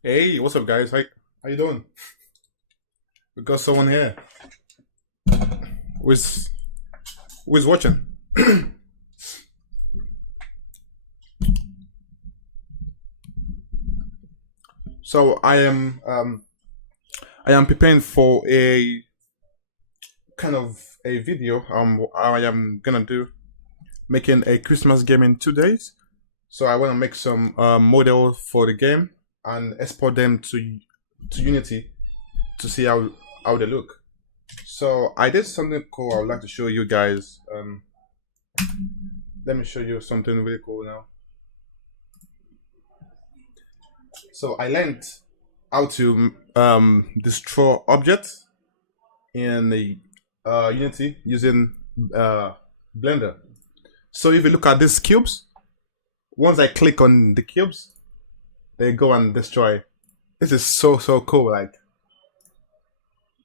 Hey, what's up, guys? How you doing? We got someone here who's who's watching. So I am preparing for a kind of a video. I am gonna do making a Christmas game in 2 days. So I want to make some model for the game and export them to Unity to see how they look. So I did something cool. I would like to show you guys. Let me show you something really cool now. So I learned how to destroy objects in the Unity using Blender. So if you look at these cubes, once I click on the cubes, they go and destroy. This is so cool. Like,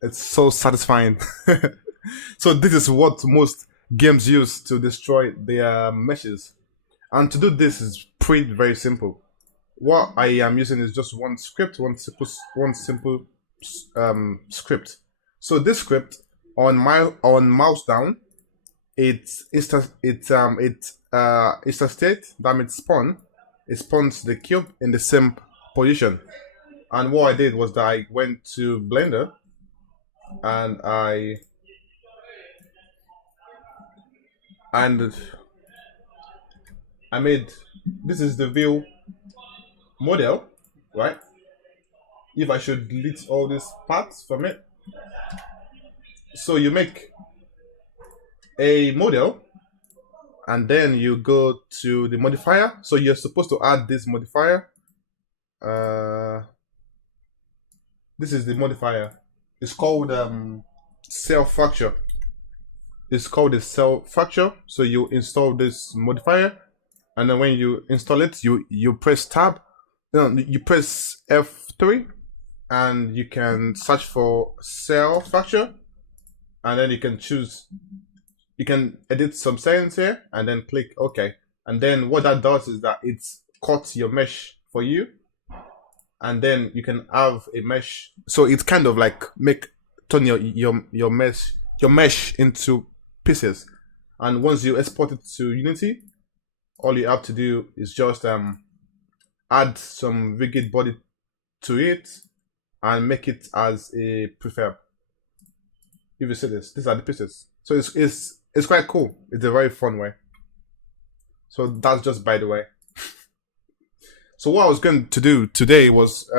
it's so satisfying. So this is what most games use to destroy their meshes. And to do this is pretty very simple. What I am using is just one script, one simple script. So this script on mouse down, it's a state that means spawn. It spawns the cube in the same position. And what I did was that I went to Blender and and I made this is the view model, right? If I should delete all these parts from it. So you make a model and then you go to the modifier. So you're supposed to add this modifier. This is the modifier. It's called cell fracture. It's called the cell fracture. So you install this modifier, and then when you install it, you press tab. No, you press F3, and you can search for cell fracture, and then you can choose. You can edit some settings here, and then click OK. And then what that does is that it cuts your mesh for you, and then you can have a mesh. So it's kind of like turn your mesh into pieces. And once you export it to Unity, all you have to do is just add some rigid body to it and make it as a prefab. If you see this, these are the pieces. So it's quite cool. It's a very fun way. So that's just by the way. So what I was going to do today was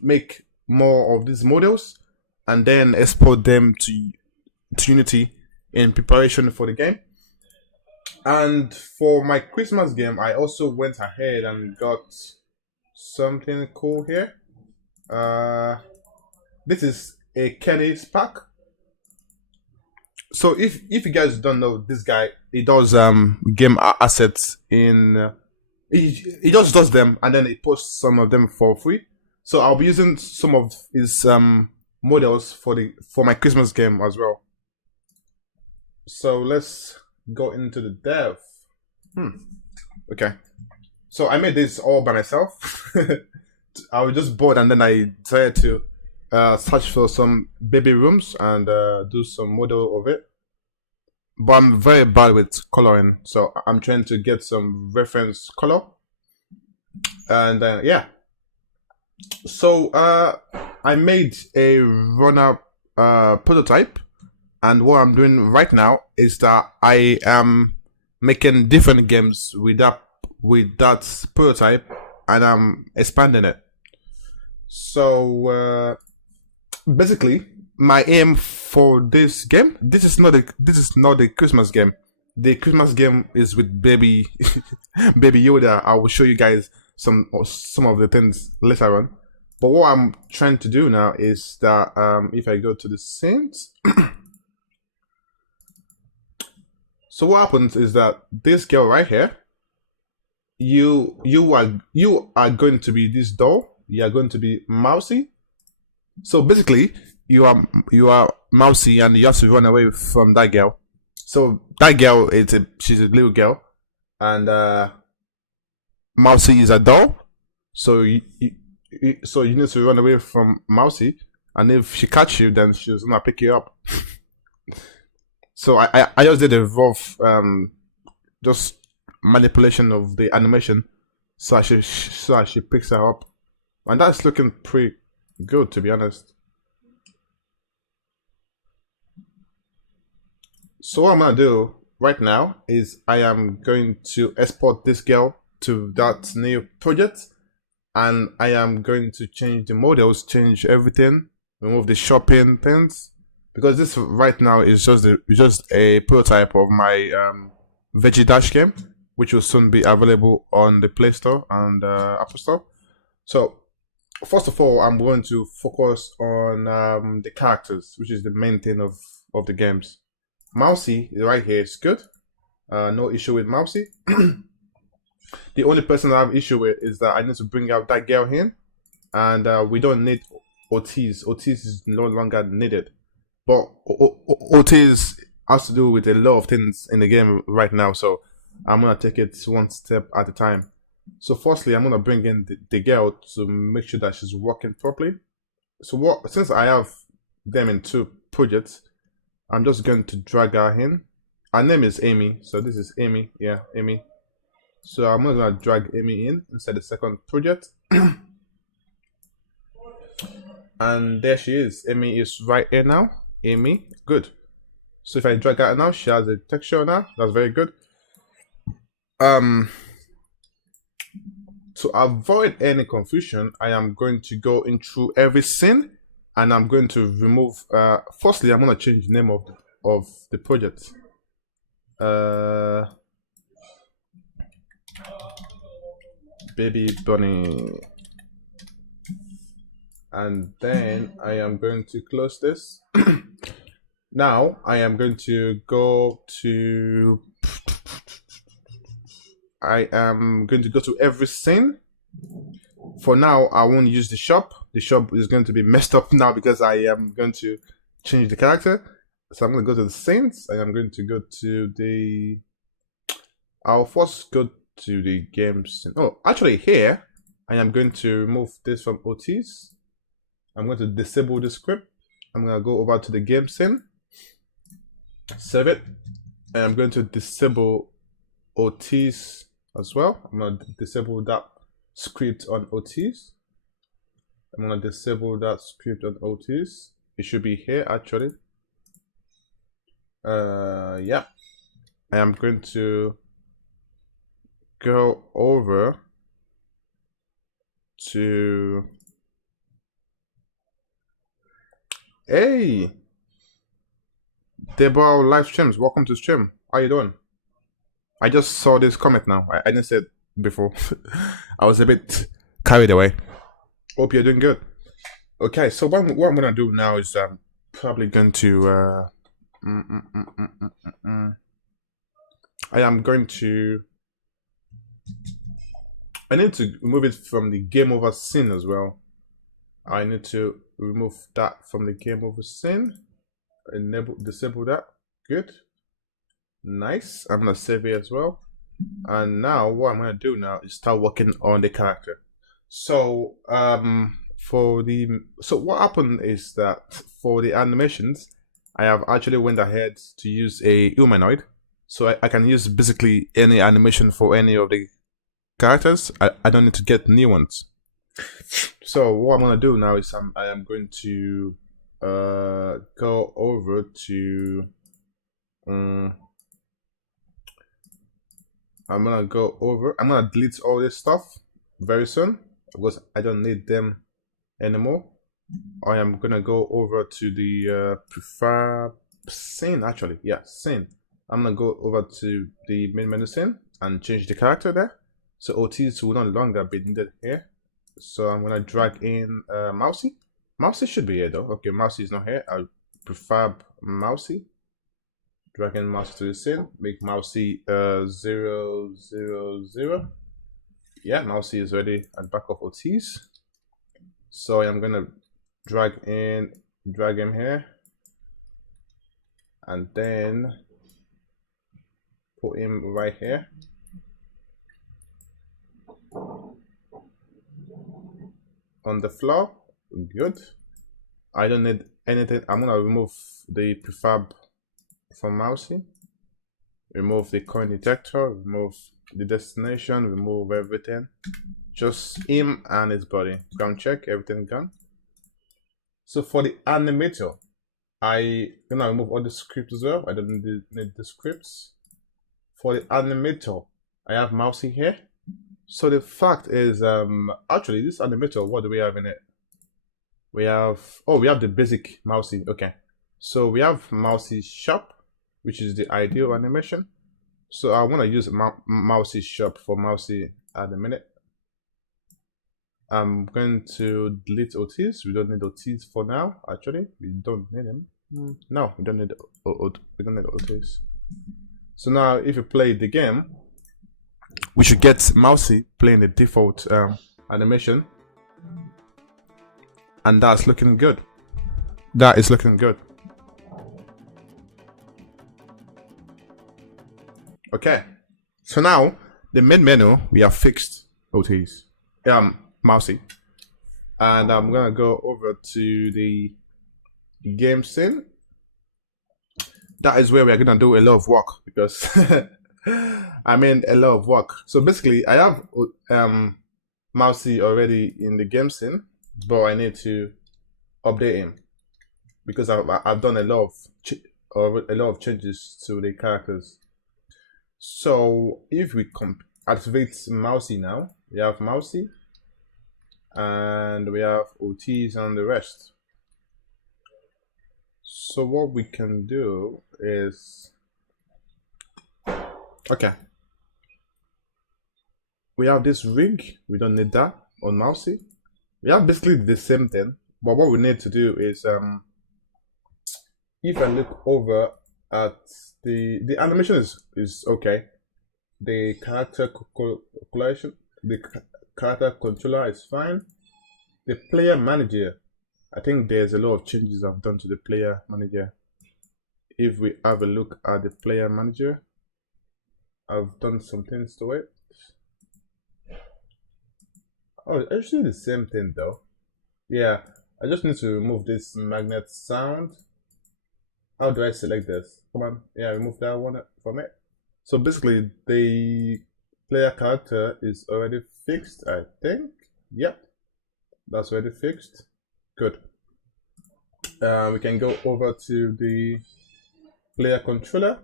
make more of these models and then export them to Unity in preparation for the game. And for my Christmas game, I also went ahead and got something cool here. This is a Kenny's pack. So if you guys don't know this guy, he does game assets in he just does them and then he posts some of them for free. So I'll be using some of his models for my Christmas game as well. So let's go into the dev. Okay. So I made this all by myself. I was just bored and then I decided to search for some baby rooms and do some model of it. But I'm very bad with coloring, so I'm trying to get some reference color. And yeah. So I made a runner prototype, and what I'm doing right now is that I am making different games with that prototype, and I'm expanding it. So basically, my aim for this game, this is not a Christmas game. The Christmas game is with baby baby Yoda. I will show you guys some of the things later on. But what I'm trying to do now is that if I go to the scenes, so what happens is that this girl right here, you are going to be this doll. You are going to be Mousy. So basically, you are Mousy, and you have to run away from that girl. So that girl she's a little girl, and Mousy is a doll. So So you need to run away from Mousy, and if she catch you, then she's gonna pick you up. So I just did a rough just manipulation of the animation, so she picks her up, and that's looking pretty good, to be honest. So what I'm gonna do right now is I am going to export this girl to that new project, and I am going to change the models, change everything, remove the shopping things, because this right now is just a prototype of my Veggie Dash game, which will soon be available on the Play Store and Apple Store. So first of all, I'm going to focus on the characters, which is the main thing of the games. Mousy right here is good. No issue with Mousy. The only person I have issue with is that I need to bring out that girl here, and we don't need Ortiz. Ortiz is no longer needed, but Ortiz has to do with a lot of things in the game right now, so I'm gonna take it one step at a time. So firstly, I'm gonna bring in the girl to make sure that she's working properly. So since I have them in two projects, I'm just going to drag her in. Her name is Amy, so this is Amy. Yeah, Amy. So I'm gonna drag Amy in inside the second project. And there she is. Amy is right here now. Amy, good. So if I drag her now, she has a texture now. That's very good. To avoid any confusion, I am going to go in through every scene, and I'm going to remove. Firstly, I'm gonna change the name of the project. Baby Bunny. And then I am going to close this. Now I am going to go to. I am going to go to every scene. For now, I won't use the shop. The shop is going to be messed up now because I am going to change the character. So I'm going to go to the scenes. I am going to go to the. I'll first go to the games. Oh, actually, here I am going to remove this from Ortiz. I'm going to disable the script. I'm going to go over to the game scene, save it, and I'm going to disable Ortiz as well. I'm going to disable that script on Ortiz. I'm going to disable that script on Ortiz. It should be here actually. Yeah. I am going to go over to. Hey, Deborah live streams. Welcome to stream. How you doing? I just saw this comment now. I didn't say it before. I was a bit carried away. Hope you're doing good. Okay, so what I'm gonna do now is I'm probably going to. I am going to. I need to remove it from the game over scene as well. I need to remove that from the game over scene. Disable that. Good. Nice. I'm gonna save it as well. And now what I'm gonna do now is start working on the character. So so what happened is that for the animations, I have actually went ahead to use a humanoid. So I can use basically any animation for any of the characters. I don't need to get new ones. So what I'm gonna do now is I am going to go over to I'm gonna delete all this stuff very soon because I don't need them anymore. I am gonna go over to the prefab scene actually. Yeah, scene. I'm gonna go over to the main menu scene and change the character there. So Ortiz will no longer be needed here. So I'm gonna drag in Mousy. Mousy should be here though. Okay, Mousy is not here. I'll prefab Mousy. Drag in Mousy to the scene. Make Mousy 0, 0, 0. Yeah, Mousy is ready at back of Ortiz. So I'm gonna drag him here, and then put him right here. on the floor. Good. I don't need anything. I'm gonna remove the prefab from mousey. Remove the coin detector. Remove the destination. Remove everything. Just him and his body. Ground check. Everything gone. So for the animator, I gonna remove all the scripts as well. I don't need the scripts. For the animator, I have mousey here. So the fact is, actually this animator, what do we have in it? We have, oh, we have the basic mousey. Okay, so we have mousey shop, which is the ideal animation. So I want to use mousey shop for mousey at the minute. I'm going to delete OTs. We don't need OTs for now. Actually, we don't need them. No, we don't need OTs. So now, if you play the game, we should get mousey playing the default animation, and that's looking good. That is looking good. Okay, so now the main menu, we have fixed OTs, mousey, and I'm gonna go over to the game scene. That is where we're gonna do a lot of work, because I mean a lot of work. So basically, I have mousey already in the game scene, but I need to update him because I've done a lot of changes to the characters. So if we activate mousey now, we have mousey and we have OTs and the rest. So what we can do is, okay, we have this rig, we don't need that on mousey. We have basically the same thing, but what we need to do is, if I look over at the animation is okay. The character character controller is fine. The player manager, I think there's a lot of changes I've done to the player manager. If we have a look at the player manager, I've done some things to it. Oh, it's actually the same thing though. Yeah, I just need to remove this magnet sound. How do I select this? Come on, yeah, remove that one from it. So basically, the player character is already fixed, I think. Yep, that's already fixed. Good. We can go over to the player controller.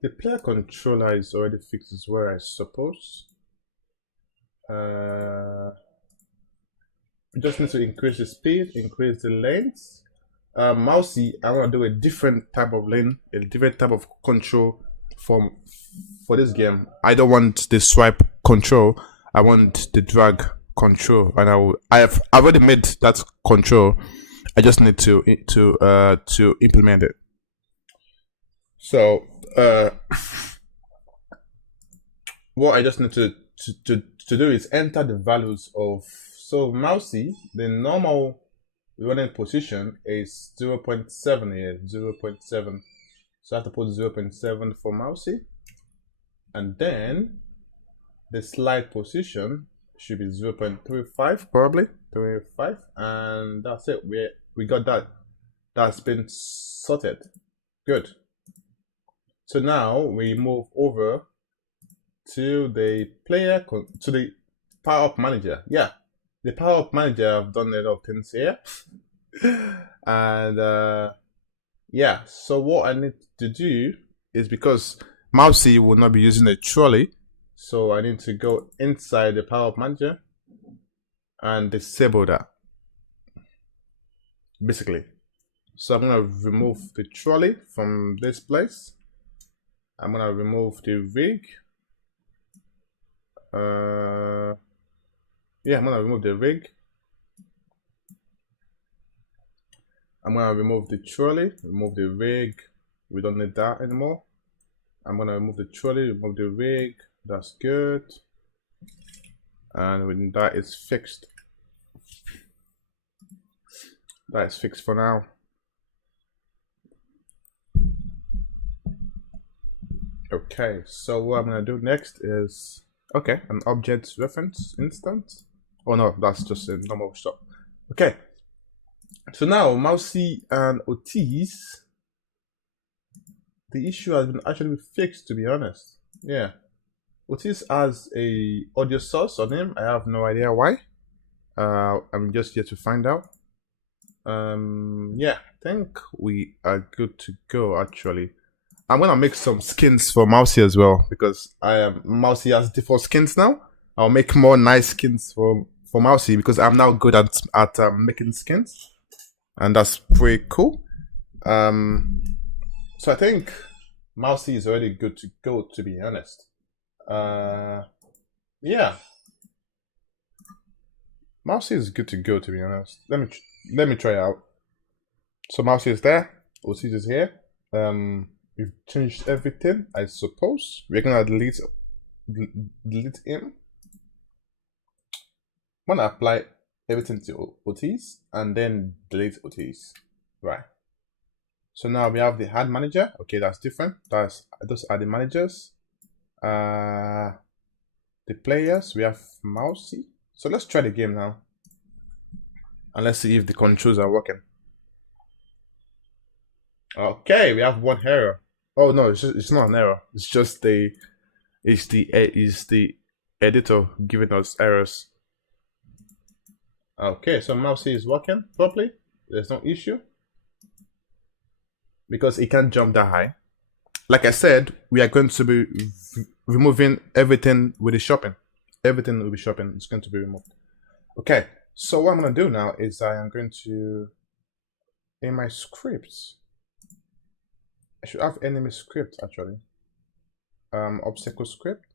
The player controller is already fixed as well, I suppose. We just need to increase the speed, increase the lanes. Mousey, I want to do a different type of lane, a different type of control for this game. I don't want the swipe control. I want the drag control, and I've already made that control. I just need to implement it. So what I just need to do is enter the values of, so mousey, the normal running position is 0.7 here, 0.7. So I have to put 0.7 for mousey, and then the slide position should be 0.35, probably 35, and that's it. We got that. That's been sorted. Good. So now we move over to the to the power up manager. Yeah, the power up manager, I've done a lot of things here, and yeah. So what I need to do is, because mousey will not be using a trolley, so I need to go inside the power up manager and disable that, basically. So I'm gonna remove the trolley from this place. I'm gonna remove the rig. Yeah, I'm gonna remove the rig. I'm gonna remove the trolley, remove the rig. We don't need that anymore. I'm gonna remove the trolley, remove the rig. That's good. And when that is fixed, that is fixed for now. Okay, so what I'm gonna do next is, okay, an object reference instance. Oh no, that's just a normal shop. Okay. So now Mousy and Otis, the issue has been actually fixed, to be honest. Yeah. Otis has a audio source on him. I have no idea why. I'm just here to find out. Yeah, I think we are good to go actually. I'm gonna make some skins for Mousy as well because Mousy has default skins now. I'll make more nice skins for Mousy because I'm now good at making skins, and that's pretty cool. So I think Mousy is already good to go, to be honest. Yeah, Mousy is good to go, to be honest. Let me try out. So Mousy is there. Otis is here. We've changed everything, I suppose. We're gonna delete him. I'm gonna apply everything to Otis and then delete Otis. Right. So now we have the ad manager. Okay, that's different. Those are the managers. The players. We have Mousy. So let's try the game now. And let's see if the controls are working. Okay, we have one error. Oh no, it's not an error. It's just the editor giving us errors. Okay, so Mousy is working properly. There's no issue because it can't jump that high. Like I said, we are going to be removing everything with the shopping. Everything will be shopping. It's going to be removed. Okay, so what I'm going to do now is I am going to, in my scripts, I should have enemy script actually. Obstacle script.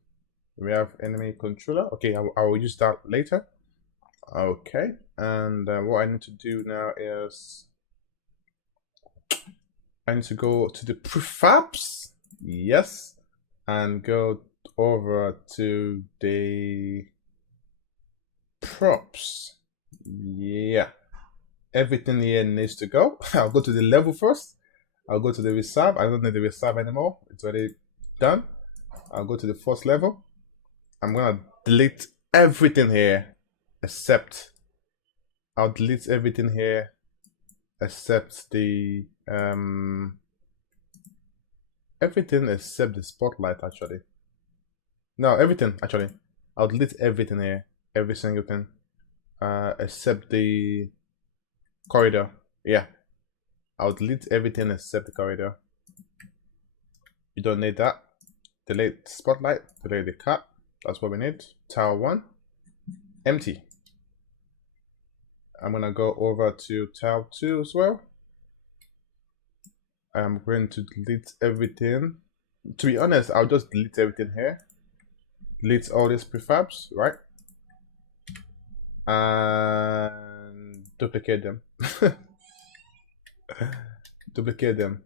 We have enemy controller. Okay, I will use that later. Okay, and what I need to do now is I need to go to the prefabs. Yes, and go over to the props. Yeah, everything here needs to go. I'll go to the level first. I'll go to the reserve. I don't need the reserve anymore. It's already done. I'll go to the first level. I'm gonna delete everything here except I'll delete everything here except the everything except the spotlight actually. No, everything actually. I'll delete everything here, every single thing, except the corridor. Yeah, I'll delete everything except the corridor. You don't need that. Delete spotlight, delete the cat. That's what we need. Tower 1, empty. I'm gonna go over to tower 2 as well. I'm going to delete everything. To be honest, I'll just delete everything here. Delete all these prefabs, right? And duplicate them. Duplicate them.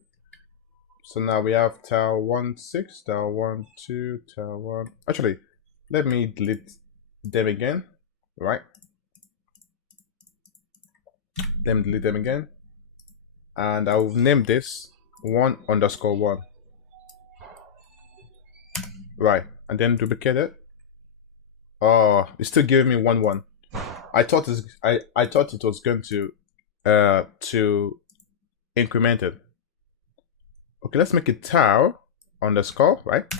So now we have tower 1, 6, tower 1, 2, tower 1. Actually, let me delete them again, right? Let me delete them again. And I will name this 1_1. Right, and then duplicate it. Oh, it's still giving me 1, 1. I thought it was going to increment it. Okay, let's make it tower _, right?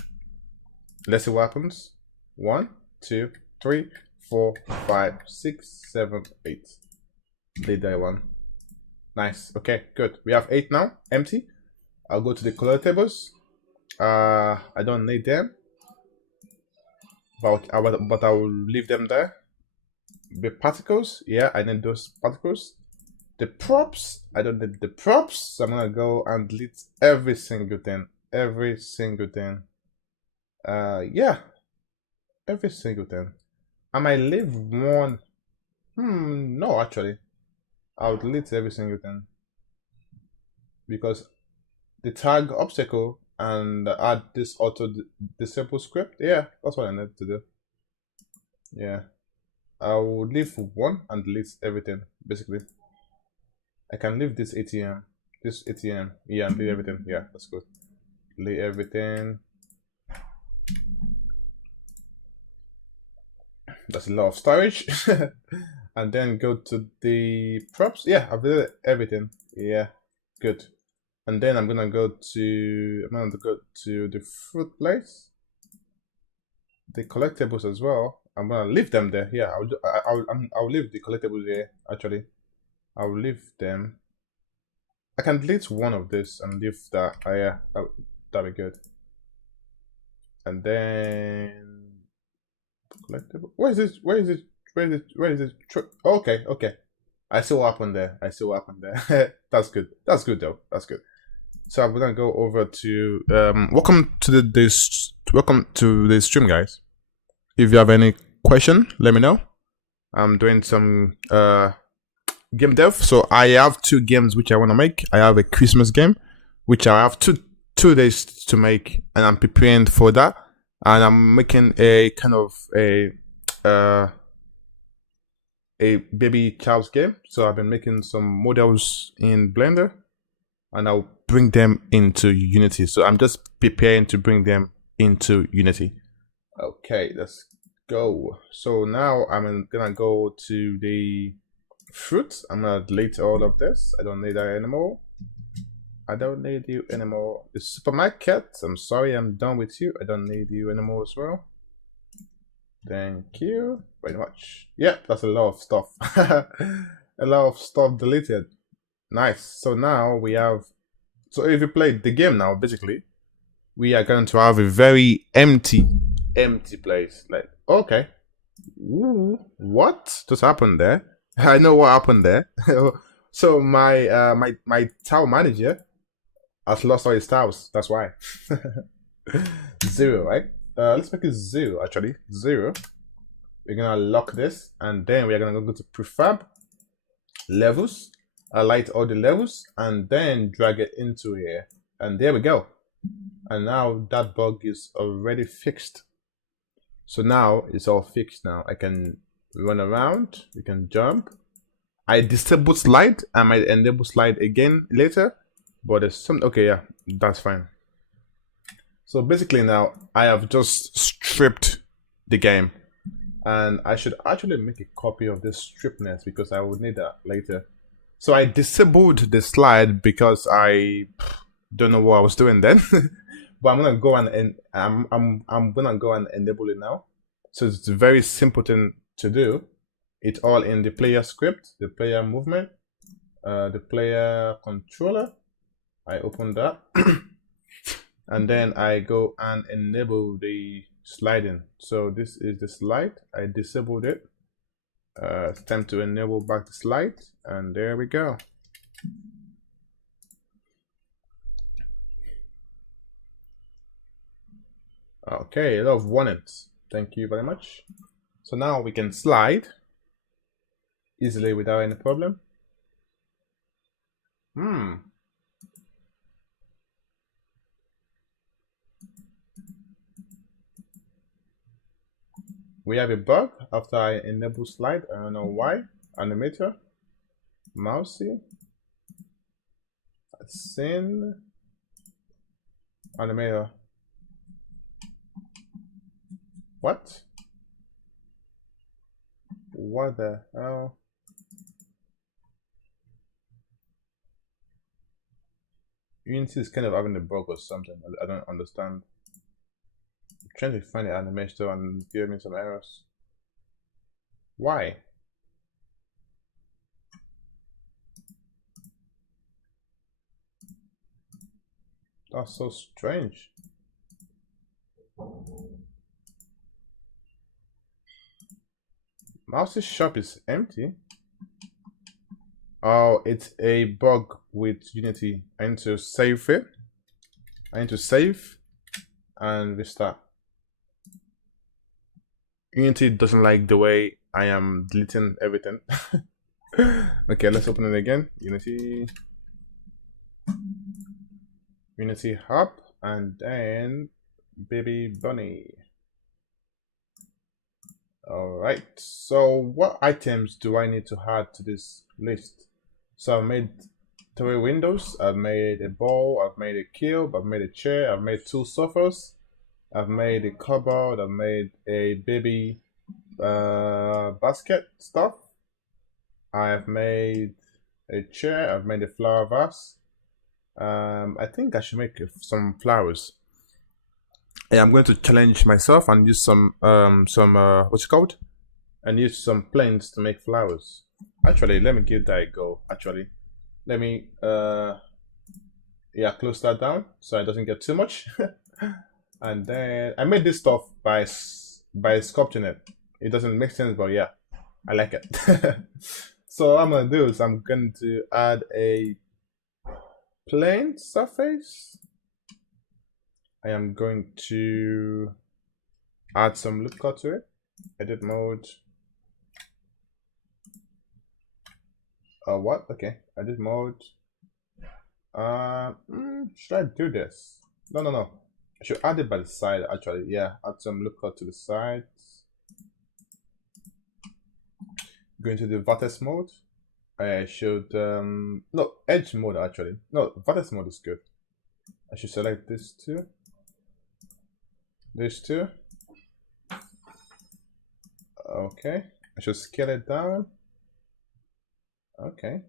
Let's see what happens. 1, 2, 3, 4, 5, 6, 7, 8. Delete that one. Nice. Okay, good. We have 8 now. Empty. I'll go to the color tables. I don't need them, but I will leave them there. The particles, yeah, I need those particles. The props, I don't need the props, so I'm gonna go and delete every single thing. Every single thing. Yeah, every single thing. I might leave one. No, actually, I'll delete every single thing because the tag obstacle and add this auto disable script. Yeah, that's what I need to do. Yeah, I will leave one and delete everything basically. I can leave this ATM, yeah, and delete everything. Yeah, that's good. Delete everything. That's a lot of storage. and then go to the props. Yeah, I've did everything. Yeah, good. And then I'm gonna go to the fruit place, the collectibles as well. I'm gonna leave them there. Yeah, I'll leave the collectibles here. Actually, I'll leave them. I can delete one of this and leave that. Yeah, that'd be good. And then collectible. Where is this? Where is it? Where is it? Where is it? Okay, okay. I see what happened there. I see what happened there. That's good. That's good though. That's good. So I'm gonna go over to welcome to welcome to the stream, guys. If you have any question, let me know. I'm doing some game dev, so I have 2 games which I want to make. I have a Christmas game which I have two days to make, and I'm preparing for that. And I'm making a kind of a baby child's game. So I've been making some models in Blender, and I'll bring them into Unity. So I'm just preparing to bring them into Unity. Okay, let's go. So now I'm gonna go to the fruit. I'm gonna delete all of this. I don't need that anymore. I don't need you anymore. The supermarket, I'm sorry, I'm done with you. I don't need you anymore as well. Thank you very much. Yeah, that's a lot of stuff. A lot of stuff deleted. Nice. So now we have, so if you play the game now, basically, we are going to have a very empty place. Like, okay. Ooh, what just happened there? I know what happened there. So my tower manager has lost all his tiles. That's why. 0, right? Let's make it 0 actually. 0. We're gonna lock this, and then we are gonna go to prefab levels, highlight all the levels, and then drag it into here. And there we go. And now that bug is already fixed. So now it's all fixed now. I can run around, we can jump. I disabled slide, I might enable slide again later, but there's some, okay, yeah, that's fine. So basically now I have just stripped the game, and I should actually make a copy of this stripness because I would need that later. So I disabled the slide because I don't know what I was doing then. But I'm gonna go and I'm gonna go and enable it now. So it's a very simple thing to do. It's all in the player script, the player movement, the player controller. I open that. And then I go and enable the sliding. So this is the slide. I disabled it. It's time to enable back the slide, and there we go. Okay, a lot of warnings. Thank you very much. So now we can slide easily without any problem. We have a bug after I enable slide. I don't know why. Animator, mousey, scene, animator. What? What the hell? Unity is kind of having a bug or something. I don't understand. I'm trying to find the animation and give me some errors. Why? That's so strange. Mouse's shop is empty. Oh, it's a bug with Unity. I need to save it. I need to save and restart. Unity doesn't like the way I am deleting everything. Okay, let's open it again. Unity Hub, and then Baby Bunny. Alright, so what items do I need to add to this list? So I've made 3 windows, I've made a ball, I've made a cube, I've made a chair, I've made 2 sofas, I've made a cupboard, I've made a baby basket stuff, I've made a chair. I've made a flower vase. I think I should make some flowers. Yeah, I'm going to challenge myself and use some what's it called? And use some planes to make flowers. Actually, let me give that a go. Actually, let me yeah, close that down so it doesn't get too much. And then I made this stuff by sculpting it. It doesn't make sense, but yeah, I like it. So what I'm gonna do is I'm going to add a plane surface. I am going to add some loop cut to it. Edit mode. What? Okay, edit mode. Should I do this? No. I should add it by the side actually. Yeah, add some loop cut to the sides. Go into the vertex mode. I should no, edge mode actually. No, vertex mode is good. I should select this two. This two. Okay. I should scale it down. Okay.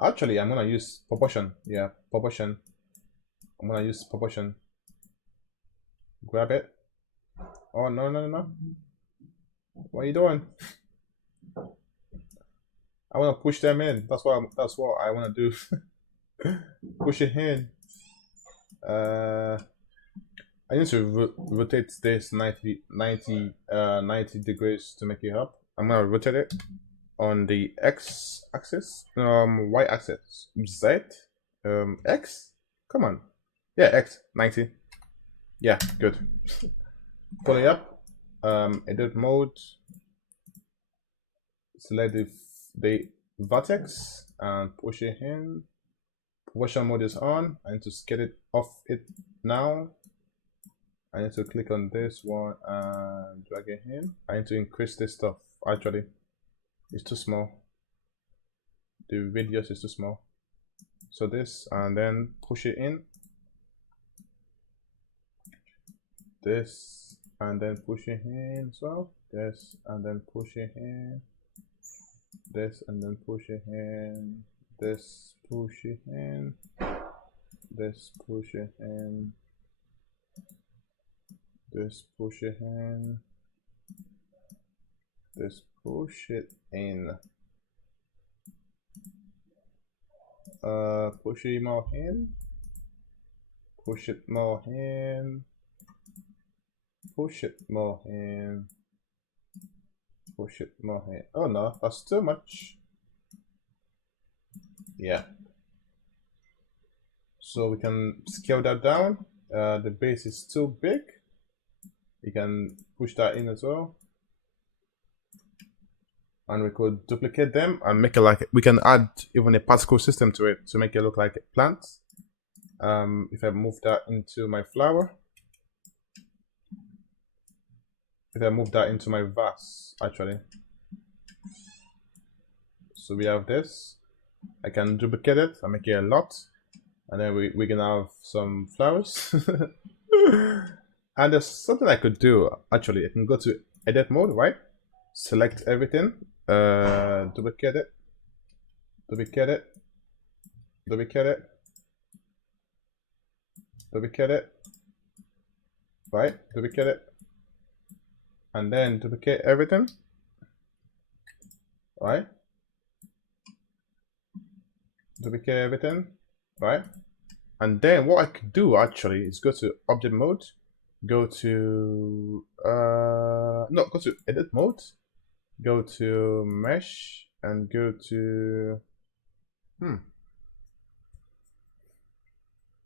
Actually, I'm gonna use proportion. Yeah, proportion. I'm gonna use proportion. Grab it. Oh no. What are you doing? I wanna push them in. That's what I wanna do. Push it in. I need to rotate this 90 degrees to make it up. I'm gonna rotate it on the X axis, Y axis, Z, X. Come on, yeah, X 90. Yeah, good. Pull it up. Edit mode. Select the vertex and push it in. Proportion mode is on. I need to get it off it now. I need to click on this one and drag it in. I need to increase this stuff. Actually, it's too small. The radius is too small. So this, and then push it in. This, and then push it in as well. This, and then push it in. This, and then push it in. This, push it in. This, push it in. This, push it in. This, push it in. Push it more in. Push it more in. Push it more in. Push it more in. Oh no, that's too much. Yeah. So we can scale that down. The base is too big. You can push that in as well. And we could duplicate them and make it like, we can add even a particle system to it to make it look like a plant. If I move that into my flower, if I move that into my vase, actually. So we have this. I can duplicate it and make it a lot. And then we can have some flowers. And there's something I could do, actually. I can go to edit mode, right? Select everything. Duplicate it. Duplicate it. Duplicate it. Duplicate it. Right? Duplicate it. And then duplicate everything. Right? Duplicate everything. Right? And then what I could do actually is go to object mode. Go to go to edit mode. Go to mesh and go to you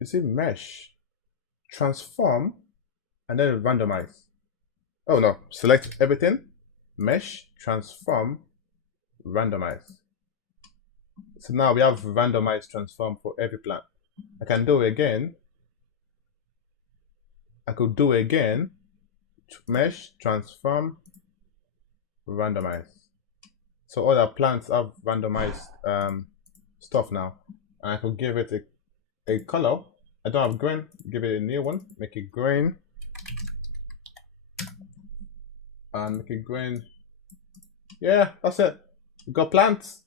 see mesh, transform, and then randomize. Oh no, select everything, mesh, transform, randomize. So now we have randomized transform for every plant. I can do it again. I could do it again, mesh, transform, randomize. So all the plants have randomized stuff now. And I could give it a color. I don't have green, give it a new one, make it green. And make it green. Yeah, that's it. We got plants.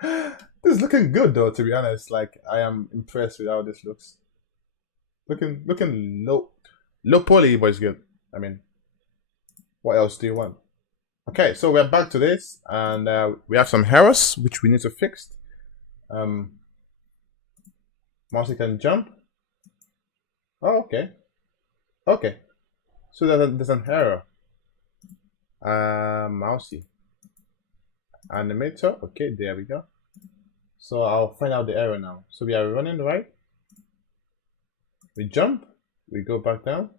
This is looking good though, to be honest. Like I am impressed with how this looks. Looking low poly, but it's good. I mean, what else do you want? Okay, so we're back to this, and we have some errors which we need to fix. Mouse can jump. Oh, okay. Okay. So there's an error. Mousey. Animator. Okay, there we go. So I'll find out the error now. So we are running, right? We jump. We go back down.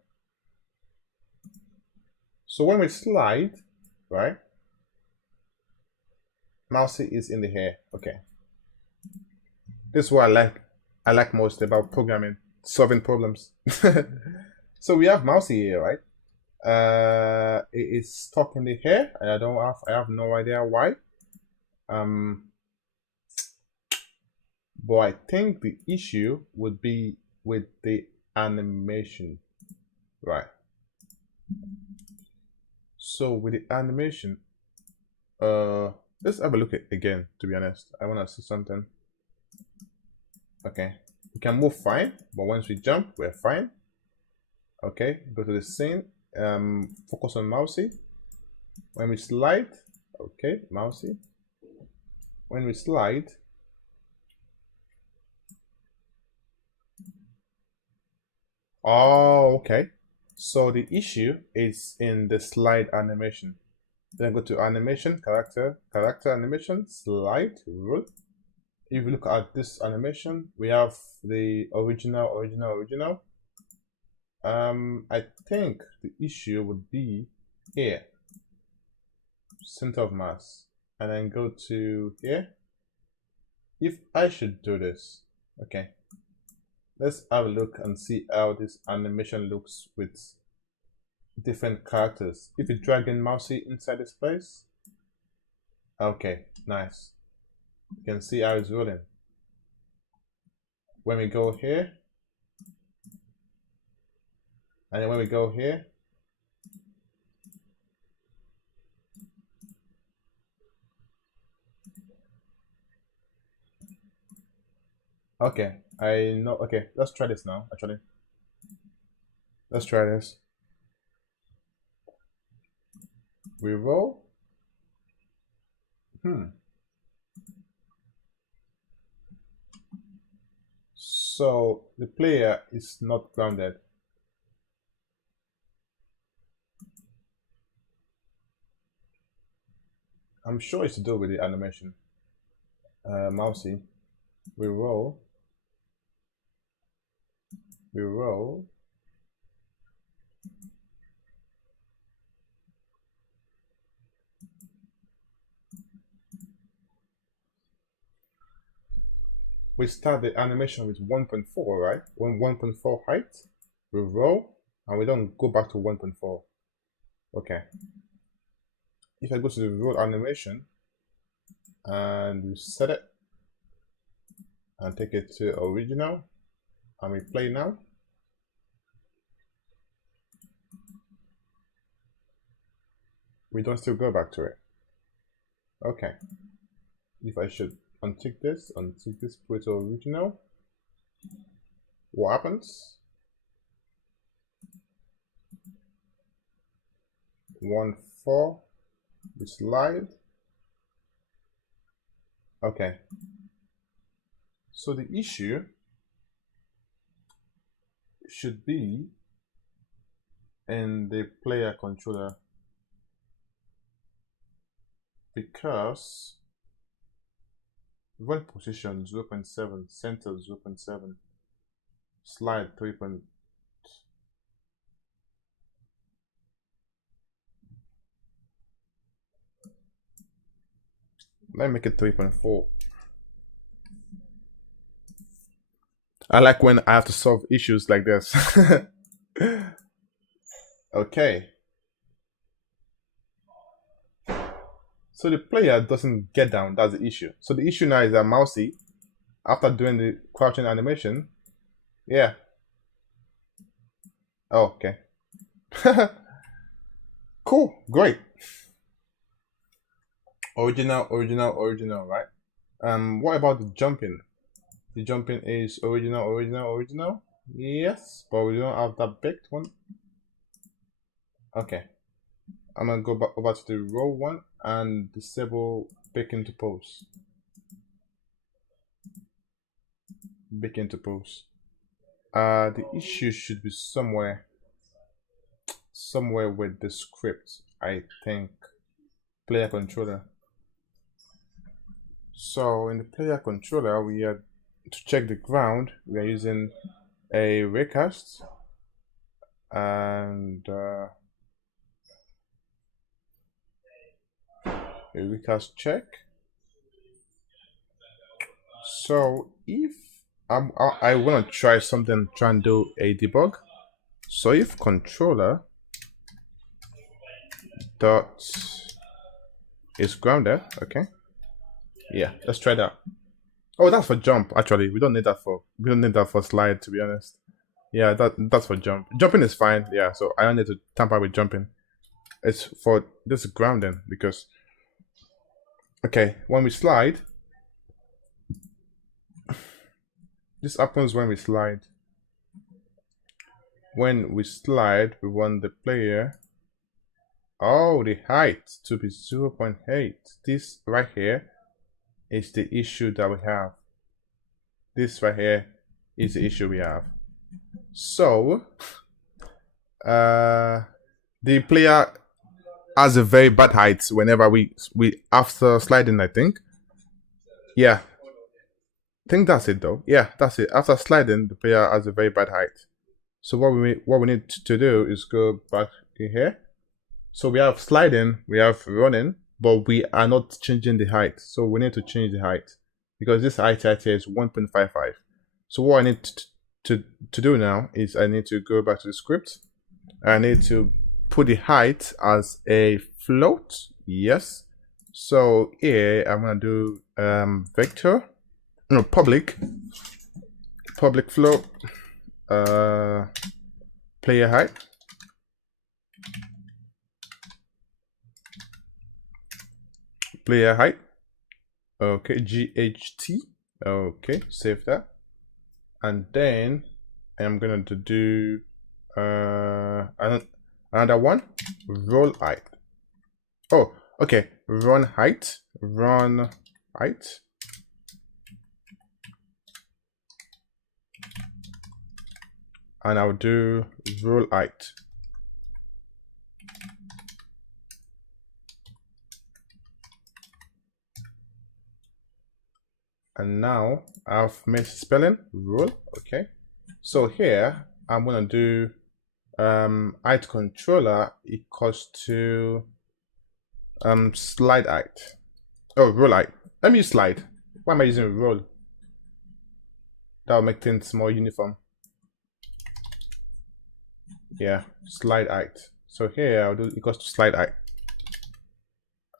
So when we slide, right? Mousey is in the air. Okay. This is what I like most about programming, solving problems. So we have Mousey here, right? It is stuck in the air, and I have no idea why. But I think the issue would be with the animation, right? So with the animation, let's have a look at again. To be honest, I want to see something. Okay, we can move fine, but once we jump, we're fine. Okay, go to the scene. Focus on Mousey. When we slide, okay, Mousey. When we slide, oh, okay. So the issue is in the slide animation. Then go to animation, character animation, slide, rule. If you look at this animation, we have the original. I think the issue would be here, center of mass, and then go to here. If I should do this, okay, let's have a look and see how this animation looks with different characters. If you drag in Mousey inside this place, okay, nice. You can see how it's rolling. When we go here, and then when we go here, okay, I know. Okay, let's try this now. Actually, let's try this. We roll. So the player is not grounded. I'm sure it's to do with the animation. Mousey. We roll. We roll. We start the animation with 1.4, right? 1.4 height. We roll, and we don't go back to 1.4. Okay. If I go to the roll animation, and we set it, and take it to original, and we play now. We don't still go back to it. Okay. If I should untick this, put it to original, what happens? 1.4, we slide. Okay. So the issue should be in the player controller, because run position 0.7, center 0.7, slide 3. Let me make it 3.4. I like when I have to solve issues like this. Okay. So the player doesn't get down, that's the issue. So the issue now is that Mousey, after doing the crouching animation, yeah. Oh, okay. Cool, great. Original, right? What about the jumping? The jumping is original. Yes, but we don't have that baked one. Okay, I'm gonna go back over to the row one and disable bake into pose. Bake into pose. The issue should be somewhere with the script, I think. Player controller. So in the player controller, we are to check the ground. We are using a raycast and a raycast check. So if I want to try something, try and do a debug. So if controller dot is grounded, okay. Yeah, let's try that. Oh, that's for jump. Actually, we don't need that for slide, to be honest. Yeah, that's for jump. Jumping is fine. Yeah, so I don't need to tamper with jumping. It's for this grounding because okay, when we slide, this happens when we slide. When we slide, we want the player. Oh, the height to be 0.8. This right here is the issue that we have. This right here is the issue we have. So, the player has a very bad height whenever we after sliding, I think. Yeah. I think that's it though. Yeah, that's it. After sliding, the player has a very bad height. So what we need to do is go back here. So we have sliding, we have running, but we are not changing the height. So we need to change the height because this height here is 1.55. So what I need to do now is I need to go back to the script. I need to put the height as a float. Yes. So here I'm gonna do vector, no, public float, player height. Player height. Okay, GHT. Okay, save that. And then I'm gonna do another one. Roll height. Oh, okay. Run height. And I'll do roll height. And now I've missed spelling rule. Okay, so here I'm gonna do height controller equals to slide height. Oh, roll height. Let me use slide. Why am I using roll? That'll make things more uniform. Yeah, slide height. So here I'll do equals to slide height.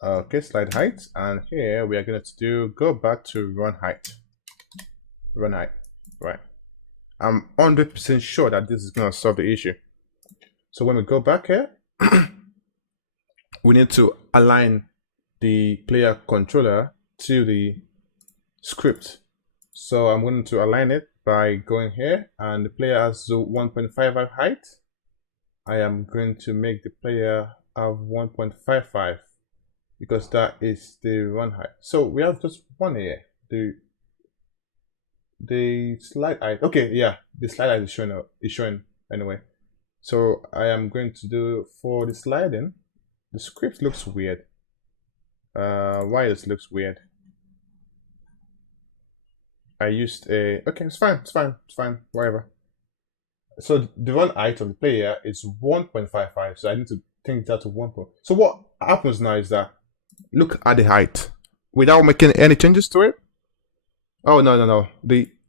Okay, slide height, and here we are going to do go back to run height. Right. I'm 100% sure that this is going to solve the issue. So when we go back here, we need to align the player controller to the script. So I'm going to align it by going here, and the player has 1.55 height. I am going to make the player have 1.55 because that is the run height. So we have just one here. The slide height. Okay, yeah, the slide height is showing anyway. So I am going to do for the sliding. The script looks weird. Why this looks weird? I used a okay. It's fine. Whatever. So the run height of the player is 1.55. So I need to change that to 1. So what happens now is that look at the height without making any changes to it. Oh no.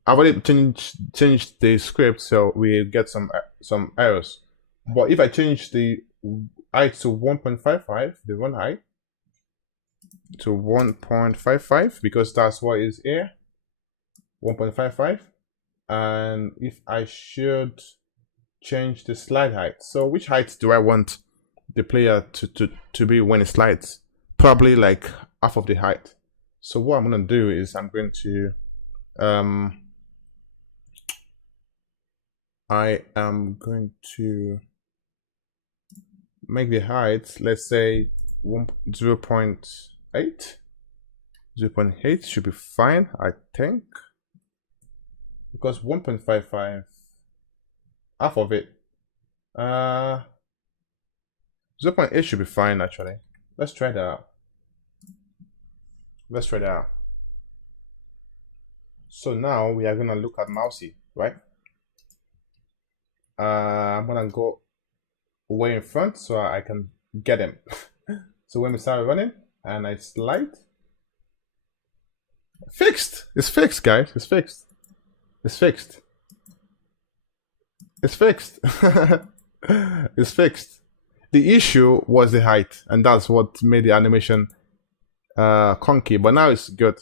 I've already changed the script, so we get some errors. But if I change the height to 1.55, the run height to 1.55, because that's what is here, 1.55, and if I should change the slide height, so which height do I want the player to be when it slides? Probably like half of the height. So what I'm gonna do is I'm going to I am going to make the height, let's say 0.8. 0.8 should be fine, I think, because 1.55, half of it, 0.8 should be fine actually. Let's try that out. Let's try that out. So now we are gonna look at Mousy, right? I'm gonna go way in front so I can get him. So when we start running and I slide, fixed. It's fixed, guys. It's fixed. It's fixed. It's fixed. It's fixed. The issue was the height, and that's what made the animation clunky. But now it's good.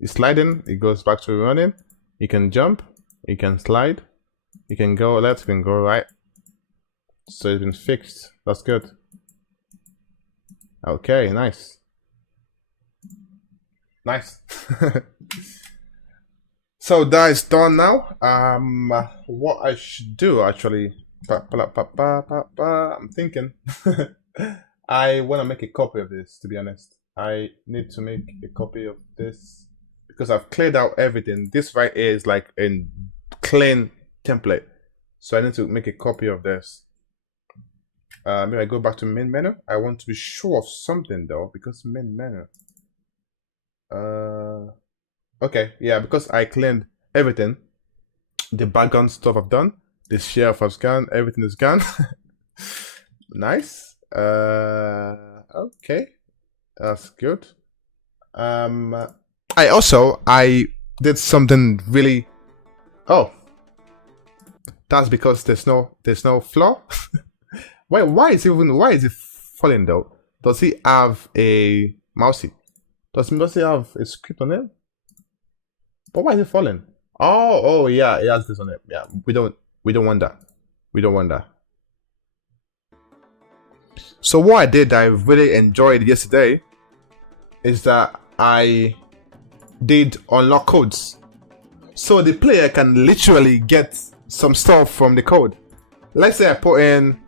It's sliding. It goes back to running. You can jump. You can slide. You can go left. You can go right. So it's been fixed. That's good. Okay, nice. Nice. So that is done now. What I should do actually, I'm thinking, I want to make a copy of this. To be honest, I need to make a copy of this because I've cleared out everything. This right here is like a clean template, so I need to make a copy of this. Maybe I go back to main menu. I want to be sure of something though, because main menu. Okay, yeah, because I cleaned everything. The background stuff I've done. The shelf I've scanned. Everything is gone. Nice. Okay, that's good. I did something really. Oh, that's because there's no floor. Why is it falling though? Does he have a Mousy? Does he have a script on it? But why is it falling? Oh yeah, it has this on it. Yeah, we don't want that. We don't want that. So what I did, I really enjoyed yesterday, is that I did unlock codes. So the player can literally get some stuff from the code. Let's say I put in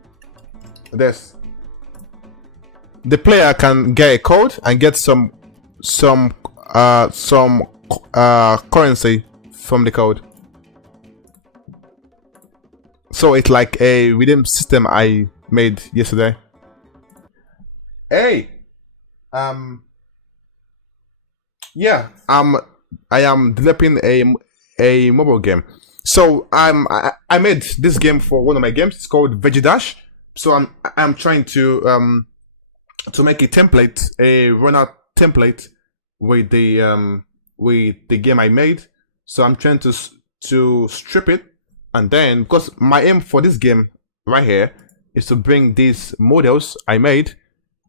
this. The player can get a code and get some currency from the code. So it's like a redeem system I made yesterday. Hey, yeah, I am developing a mobile game. So I made this game for one of my games. It's called Veggie Dash. So I'm trying to make a template, a runner template with the game I made. So I'm trying to strip it, and then because my aim for this game right here is to bring these models I made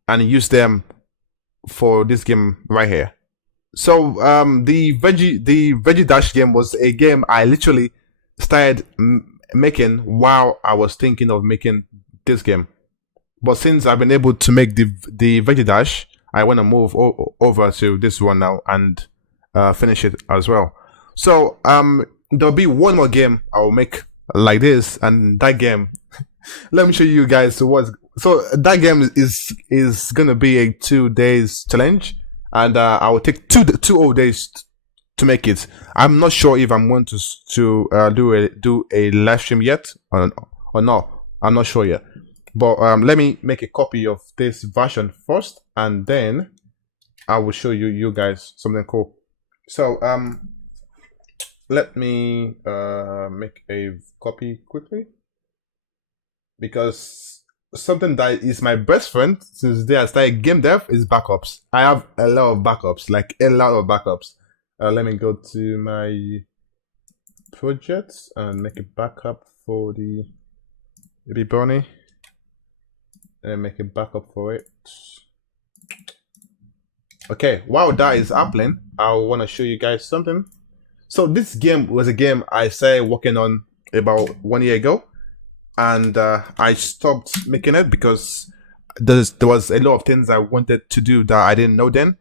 and use them for this game right here. So the Veggie Dash game was a game I literally started making while I was thinking of making this game. But since I've been able to make the Veggie Dash, I want to move over to this one now and finish it as well. So there'll be one more game I'll make like this, and that game let me show you guys what. So that game is gonna be a 2 days challenge, and I will take two whole days to make it. I'm not sure if I'm going to do a live stream yet or not. I'm not sure yet. But let me make a copy of this version first, and then I will show you guys something cool. So let me make a copy quickly, because something that is my best friend since the day I started game dev is backups. I have a lot of backups, like a lot of backups. Let me go to my projects and make a backup for the baby bunny. And make a backup for it. Okay, while that is happening, I want to show you guys something. So this game was a game I started working on about 1 year ago, and I stopped making it because there was a lot of things I wanted to do that I didn't know then.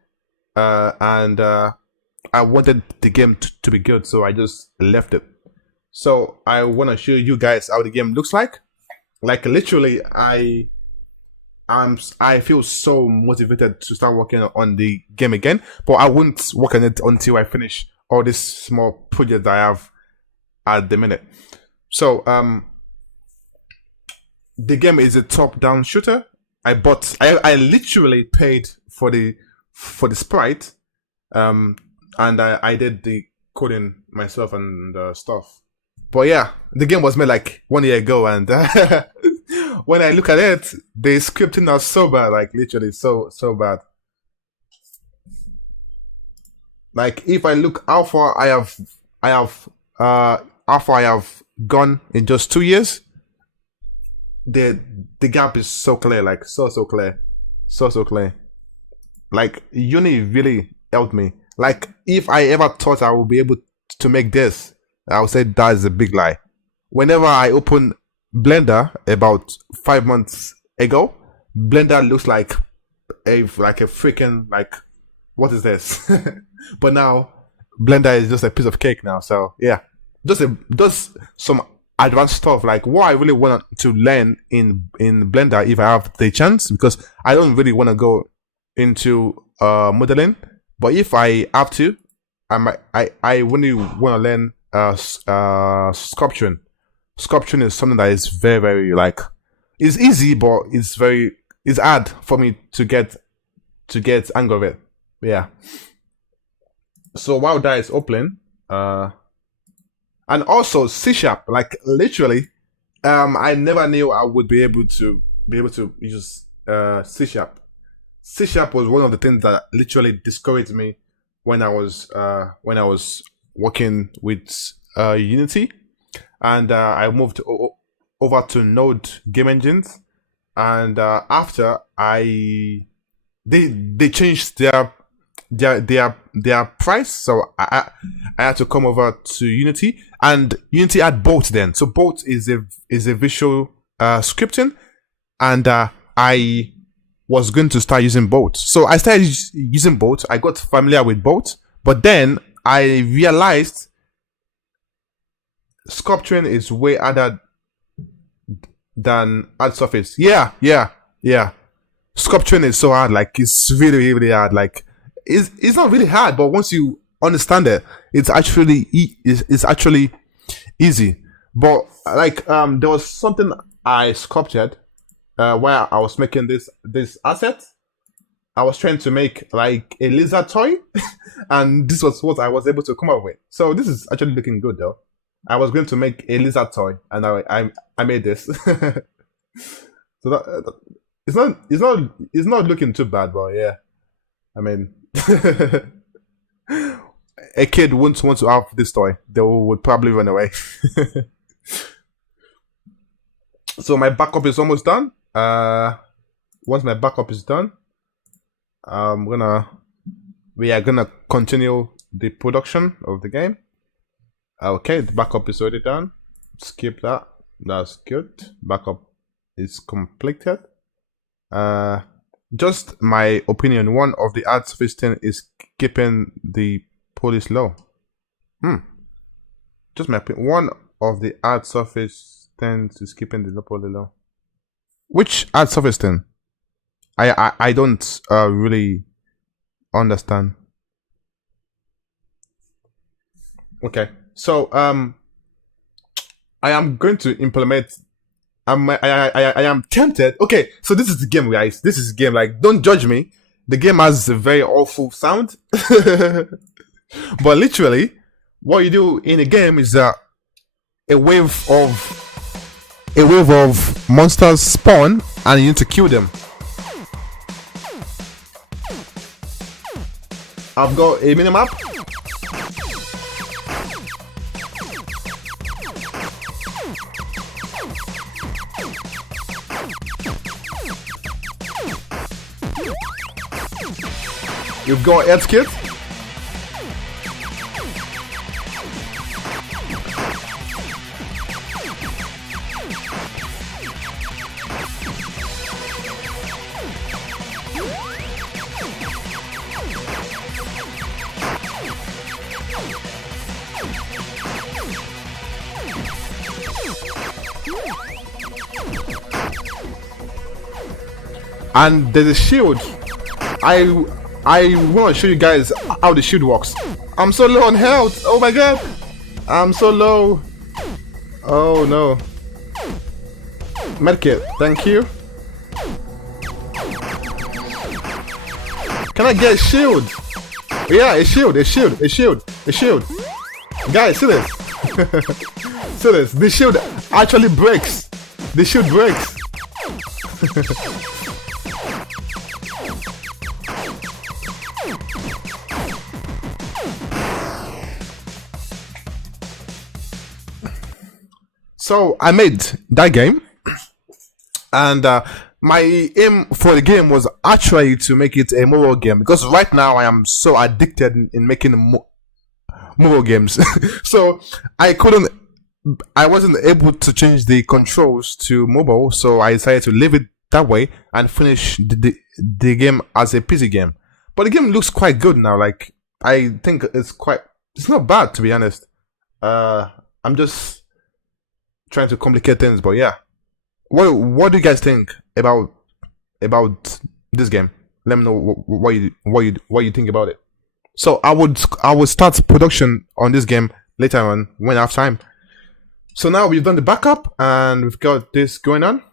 and I wanted the game to be good, so I just left it. So I want to show you guys how the game looks like. Like literally, I feel so motivated to start working on the game again, but I won't work on it until I finish all this small project that I have at the minute. So the game is a top-down shooter. I literally paid for the sprite, and I did the coding myself and stuff. But yeah, the game was made like 1 year ago, and when I look at it, the scripting are so bad, like literally so bad. Like if I look how far how far I have gone in just 2 years, the gap is so clear, like so clear, so clear. Like uni really helped me. Like if I ever thought I would be able to make this, I would say that is a big lie. Whenever I open Blender about 5 months ago, Blender looks like a freaking like, what is this? But now Blender is just a piece of cake now. So yeah, just some advanced stuff, like what I really want to learn in Blender if I have the chance, because I don't really want to go into modeling, but if I have to, I really want to learn sculpturing. Sculpturing is something that is very like, it's easy, but it's hard for me to get hang of it. Yeah. So while that is open, and also C#, like literally, I never knew I would be able to use C#. C# was one of the things that literally discouraged me when I was working with Unity, and I moved over to Node game engines, and after they changed their price, so I had to come over to Unity, and Unity had Bolt then. So Bolt is a visual scripting, and I was going to start using Bolt. So I started using Bolt. I got familiar with Bolt, but then I realized sculpturing is way harder than Add Surface. Yeah. Sculpturing is so hard. Like it's really hard. Like it's not really hard, but once you understand it, it's actually easy. But like there was something I sculpted where I was making this asset. I was trying to make like a lizard toy, and this was what I was able to come up with. So this is actually looking good though. I was going to make a lizard toy, and I made this. So that it's not looking too bad, but yeah, I mean, a kid wouldn't want to have this toy. They would probably run away. So my backup is almost done. Once my backup is done, we are gonna continue the production of the game. Okay, the backup is already done. Skip that. That's good. Backup is completed. Just my opinion, one of the add surface thing is keeping the police low. Just my opinion. One of the add surface things is keeping the poly low. Which add surface thing? I don't really understand. Okay, so I am going to implement. I am tempted. Okay, so this is the game, guys. This is the game. Like, don't judge me. The game has a very awful sound, but literally, what you do in a game is a wave of monsters spawn, and you need to kill them. I've got a minimap. You've got health kit. and there's a shield. I want to show you guys how the shield works. I'm so low on health. Oh my god, I'm so low. Oh no. Medkit, thank you. Can I get a shield? Yeah, a shield. Guys, see this? See this? The shield actually breaks. The shield breaks. So I made that game, and my aim for the game was actually to make it a mobile game, because right now I am so addicted in making mobile games. So I wasn't able to change the controls to mobile, so I decided to leave it that way and finish the game as a PC game. But the game looks quite good now. Like, I think it's not bad, to be honest. I'm just trying to complicate things, but yeah. What do you guys think about this game? Let me know what you think about it. So I would start production on this game later on when I have time. So now we've done the backup and we've got this going on.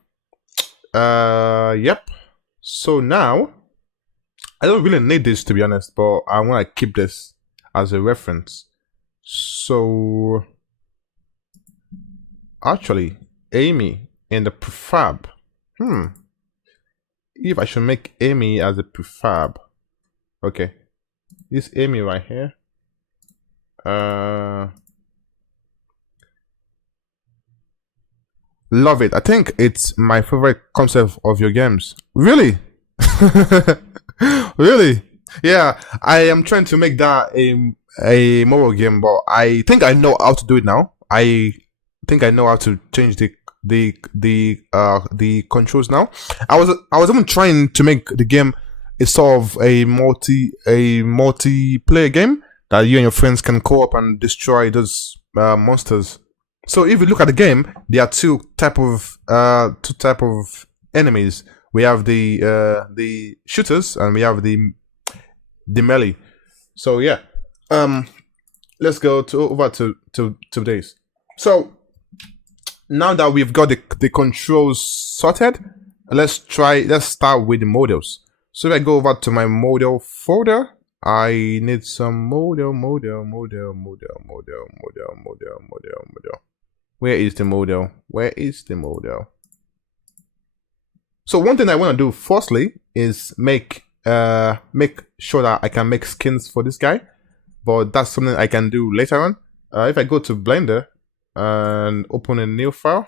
Yep. So now I don't really need this, to be honest, but I want to keep this as a reference. So actually, Amy in the prefab. If I should make Amy as a prefab. Okay. This Amy right here. Love it. I think it's my favorite concept of your games. Really? Really? Yeah, I am trying to make that a mobile game, but I think I know how to do it now. I think I know how to change the controls now. I was even trying to make the game a sort of a multiplayer game that you and your friends can co-op and destroy those monsters. So if you look at the game, there are two type of enemies. We have the shooters and we have the melee. So yeah, let's go over to this. So now that we've got the controls sorted, let's start with the models. So if I go over to my model folder, I need some model. Where is the model? So one thing I want to do firstly is make sure that I can make skins for this guy, but that's something I can do later on. If I go to Blender and open a new file,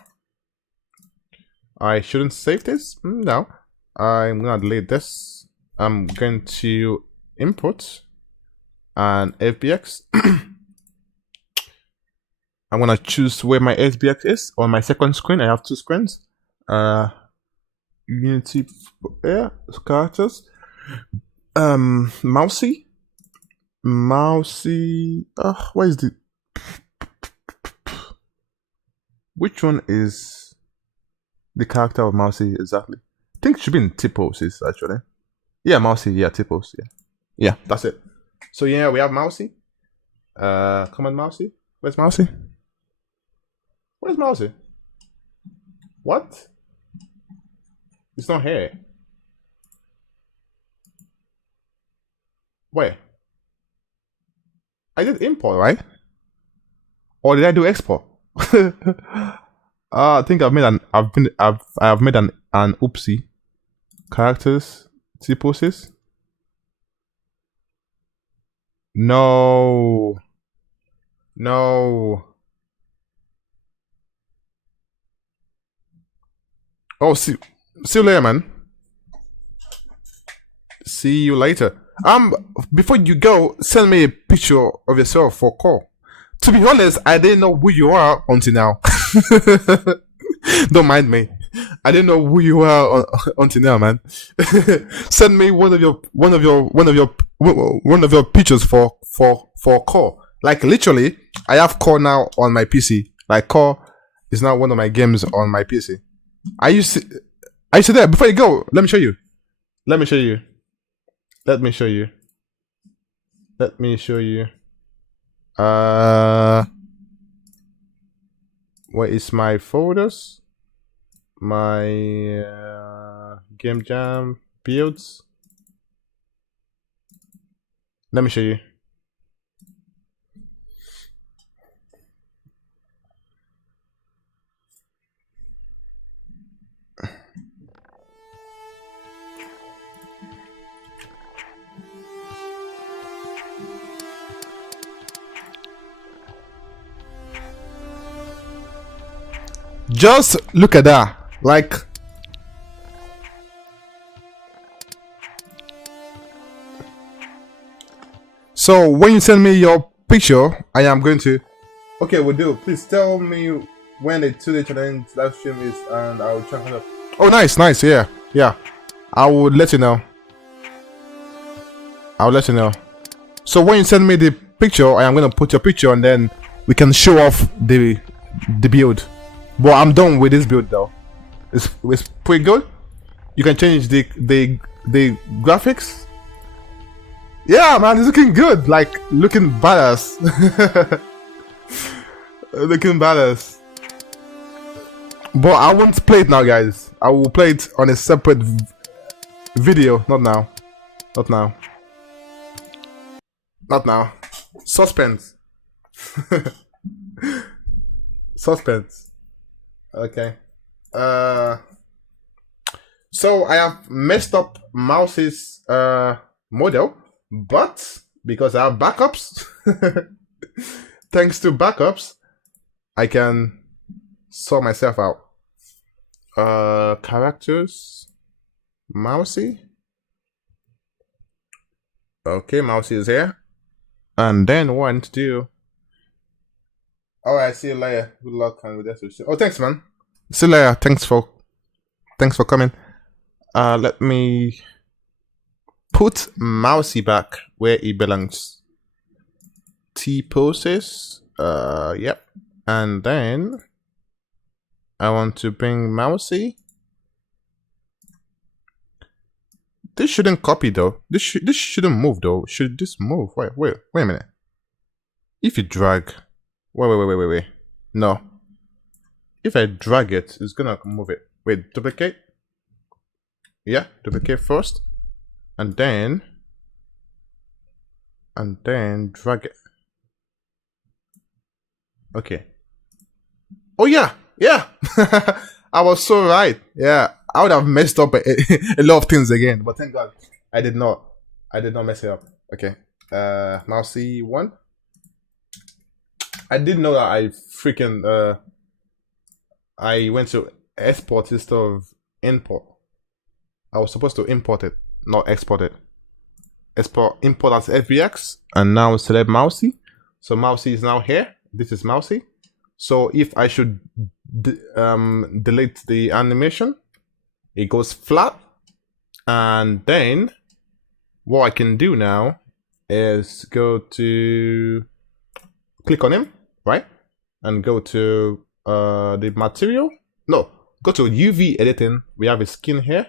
I shouldn't save this. No, I'm gonna delete this. I'm going to import an FBX. I'm gonna choose where my SBX is on my second screen. I have two screens. Unity, characters. Mousy. What is the? Which one is the character of Mousy exactly? I think it should be in T-poses actually. Yeah, Mousy. Yeah, T-pose. Yeah, that's it. So yeah, we have Mousy. Come on, Mousy. Where's Mousy? Where's Mousy? What? It's not here. Where? I did import, right? Or did I do export? I think I've made an oopsie. Characters, T-poses. No. Oh, see you later, man. See you later. Before you go, send me a picture of yourself for call. To be honest, I didn't know who you are until now. Don't mind me. I didn't know who you are until now, man. Send me one of your pictures for call. Like literally, I have call now on my PC. Like call is now one of my games on my PC. I used to there. Before you go, let me show you. Let me show you. Let me show you. Let me show you. Where is my folders? My game jam builds. Let me show you. Just look at that. Like, so when you send me your picture, I am going to. Okay, we'll do. Please tell me when the 2-day challenge live stream is, and I will check it up. Oh, nice, nice. Yeah, yeah. I will let you know. I'll let you know. So when you send me the picture, I am gonna put your picture, and then we can show off the build. But I'm done with this build though. It's pretty good. You can change the graphics. Yeah, man, it's looking good. Like looking badass. Looking badass. But I won't play it now, guys. I will play it on a separate video. Not now. Not now. Not now. Suspense. Suspense. Okay. So I have messed up Mouse's model, but because I have backups, thanks to backups, I can sort myself out. Characters, Mousey. Okay, Mousey is here. And then what I need to do. Alright, see you later. Good luck and with that. Oh, thanks, man. See you later. Thanks for coming. Let me put Mousey back where he belongs. T poses. Yep. And then I want to bring Mousey. This shouldn't copy though. This shouldn't move though. Should this move? Wait a minute. If you drag. Wait. No. If I drag it, it's gonna move it. Wait, duplicate? Yeah, duplicate first. And then drag it. Okay. Oh yeah! Yeah! I was so right. Yeah. I would have messed up a lot of things again, but thank God I did not. I did not mess it up. Okay. Mousey 1. I didn't know that I freaking I went to export instead of import. I was supposed to import it, not export it. Import as FBX, and now select Mousey. So Mousey is now here. This is Mousey. So if I should delete the animation, it goes flat, and then what I can do now is go to click on him. Right, and go to the material. No, go to UV editing. We have a skin here,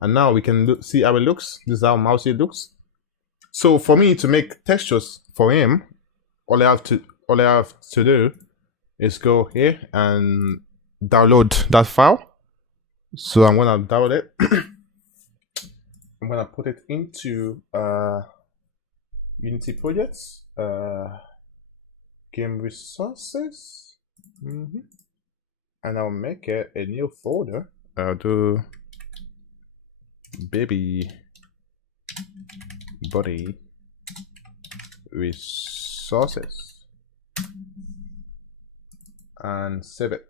and now we can see how it looks. This is how Mousey looks. So for me to make textures for him, all I have to do is go here and download that file. So I'm gonna download it. I'm gonna put it into Unity projects. Game resources, and I'll make it a new folder. I'll do baby body resources and save it.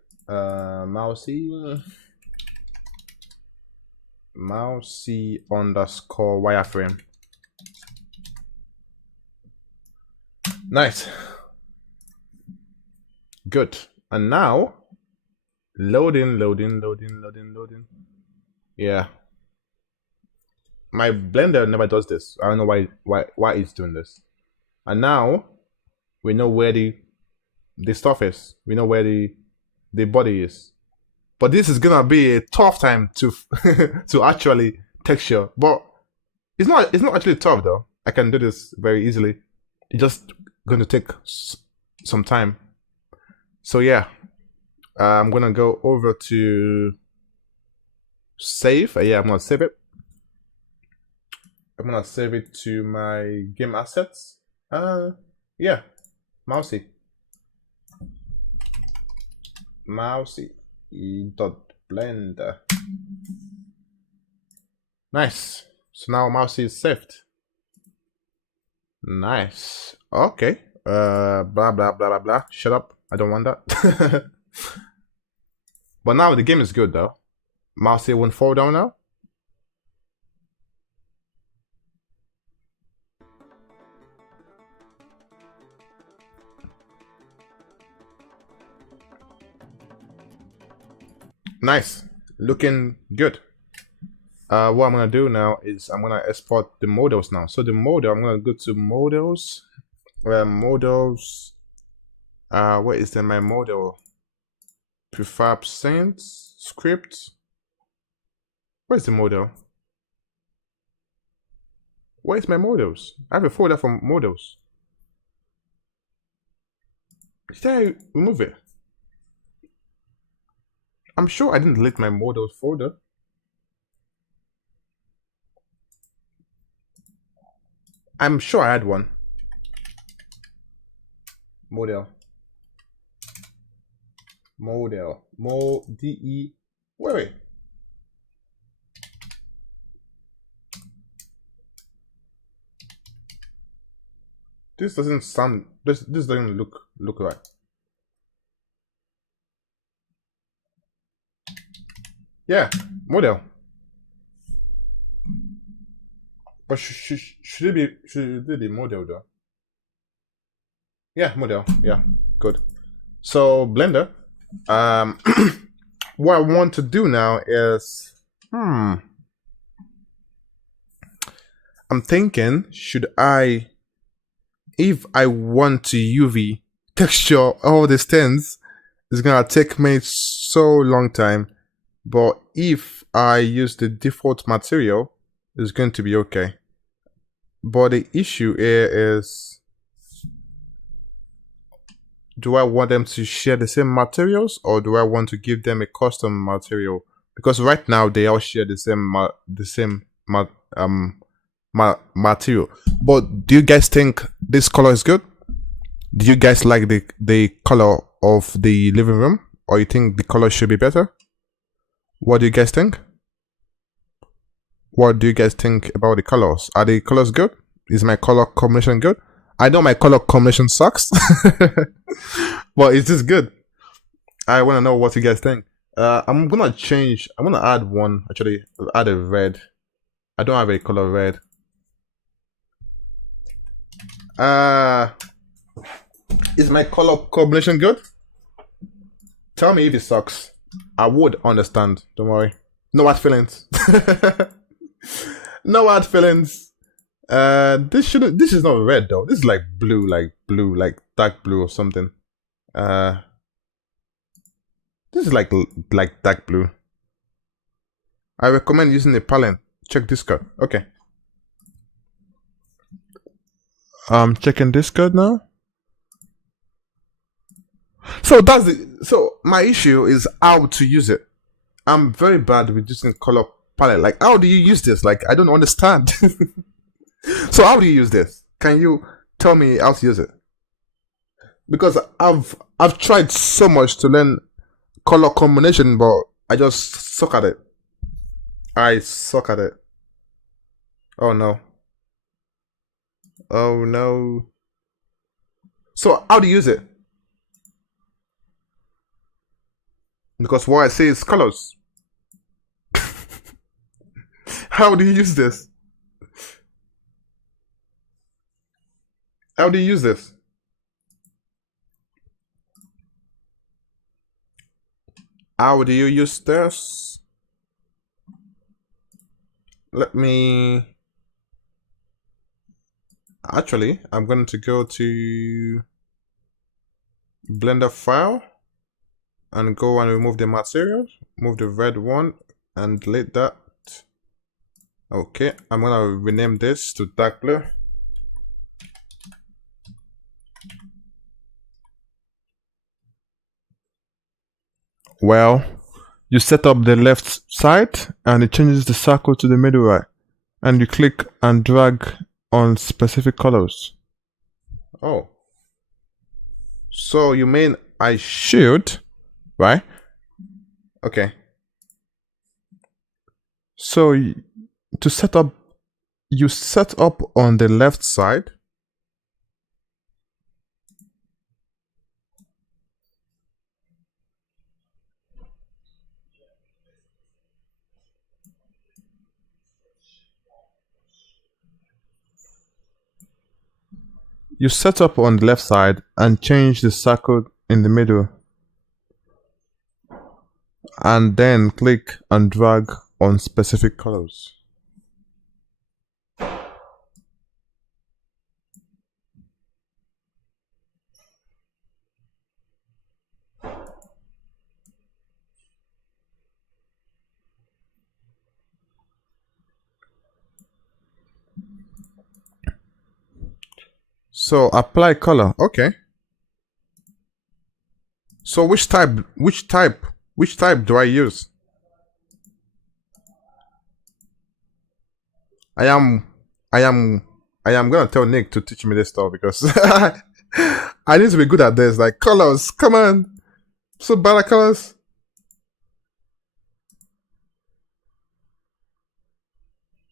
Mousey underscore wireframe. Nice. Good. And now loading. Yeah. My Blender never does this. I don't know why it's doing this. And now we know where the stuff is. We know where the body is. But this is gonna be a tough time to to actually texture, but it's not actually tough though. I can do this very easily. It's just going to take some time. So yeah, I'm gonna go over to save. Yeah, I'm gonna save it. I'm gonna save it to my game assets. Yeah, mousey dot blender. Nice. So now mousey is saved. Nice. Okay. Blah blah blah blah blah. Shut up. I don't want that. But now the game is good though. Mousey won't fall down now. Nice. Looking good. What I'm gonna do now is I'm gonna export the models now. So the model, I'm gonna go to models. Models. What is my model? Prefab scenes script. Where's the model? Where's my models? I have a folder for models. Did I remove it? I'm sure I didn't delete my models folder. I'm sure I had one. Model. DE. Wait. This doesn't sound. This doesn't look right. Yeah, model. But should it be model though? Yeah, model. Yeah, good. So Blender. What I want to do now is I'm thinking, should I, if I want to UV texture all these things, it's gonna take me so long time. But if I use the default material, it's going to be okay. But the issue here is, do I want them to share the same materials, or do I want to give them a custom material? Because right now they all share the same material. But do you guys think this color is good? Do you guys like the color of the living room, or you think the color should be better? What do you guys think? What do you guys think about the colors? Are the colors good? Is my color combination good? I know my color combination sucks, but is this good? I want to know what you guys think. I'm gonna add one, actually, add a red. I don't have a color red. Is my color combination good? Tell me if it sucks. I would understand. Don't worry. No hard feelings. No hard feelings. This is not red though. This is like blue, like dark blue or something. This is like dark blue. I recommend using a palette. Check Discord. Okay. Checking Discord now. So so my issue is how to use it. I'm very bad with using color palette. Like, how do you use this? Like, I don't understand. So how do you use this? Can you tell me how to use it? Because I've tried so much to learn color combination, but I just suck at it. I suck at it. Oh no. Oh no. So how do you use it? Because what I say is colors. How do you use this? How do you use this? How do you use this? Let me... Actually, I'm going to go to Blender file and go and remove the material. Move the red one and delete that. Okay, I'm gonna rename this to dark blue. Well, you set up the left side and it changes the circle to the middle right. And you click and drag on specific colors. Oh. So you mean I should, right? Okay. So to set up, you set up on the left side. You set up on the left side and change the circle in the middle. And then click and drag on specific colors. So apply color. Okay. So which type do I use? I am I am I am gonna tell Nick to teach me this stuff because I need to be good at this. Like colors, come on. So bad at colors.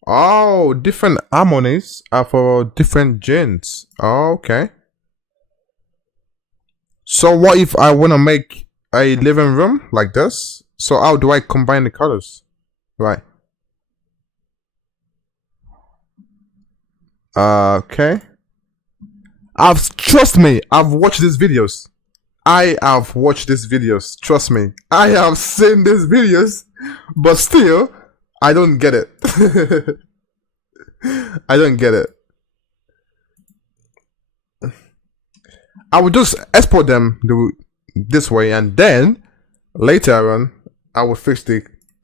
Oh, different harmonies are for different genes. Oh, okay. So what if I wanna make a living room like this? So how do I combine the colors? Right. Okay. Trust me, I've watched these videos. I have watched these videos. Trust me. I have seen these videos, but still, I don't get it. I don't get it. I would just export them this way and then later on, I will fix the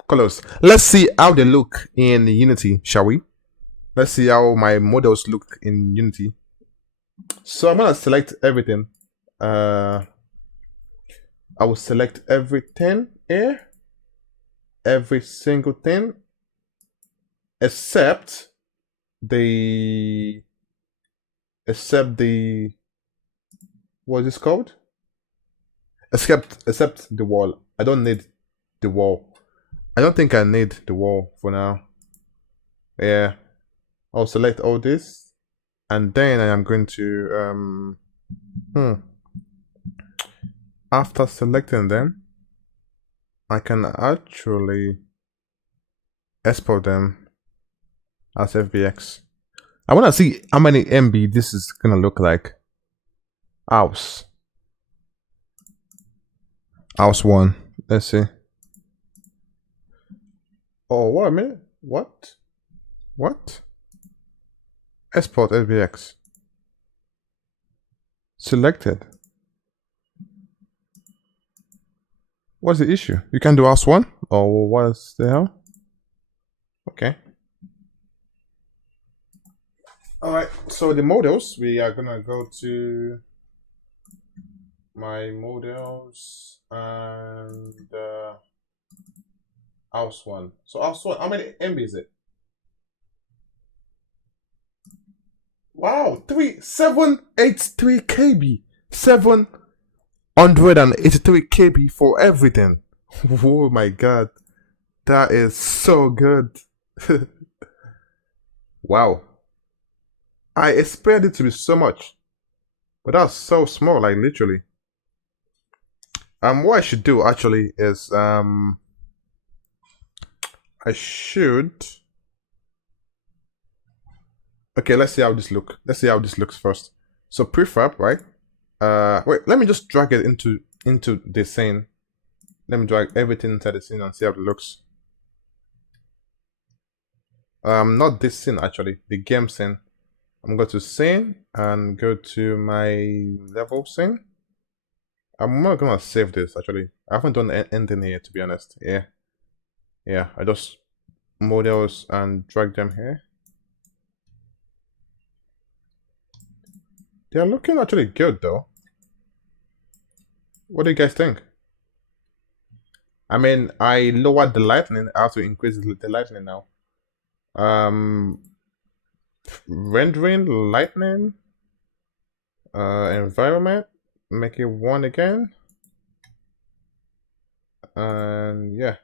colors. Let's see how they look in Unity, shall we? Let's see how my models look in Unity. So I'm gonna select everything. I will select everything here, every single thing, except the what is this called? Except the wall. I don't need the wall. I don't think I need the wall for now. Yeah, I'll select all this, and then I am going to after selecting them, I can actually export them as FBX. I want to see how many MB this is gonna look like. House 1. Let's see. Oh, what a minute. What? Export FBX. Selected. What's the issue? You can do house 1? Or what is the hell? Okay. Alright, so the models, we are gonna go to my models and house 1. So house 1, how many MB is it? Wow, 783 KB. 783 KB for everything. Oh my god. That is so good. Wow. I expected it to be so much. But that's so small, like literally. What I should do actually is I should. Okay, let's see how this looks. Let's see how this looks first. So prefab, right? Wait, let me just drag it into the scene. Let me drag everything inside the scene and see how it looks. Not this scene actually, the game scene. I'm going to scene and go to my level scene. I'm not gonna save this actually. I haven't done anything here to be honest. Yeah, I just models and drag them here. They're looking actually good though. What do you guys think? I mean, I lowered the lightning. I have to increase the lightning now. Rendering lightning. Environment. Make it 1 again. And yeah.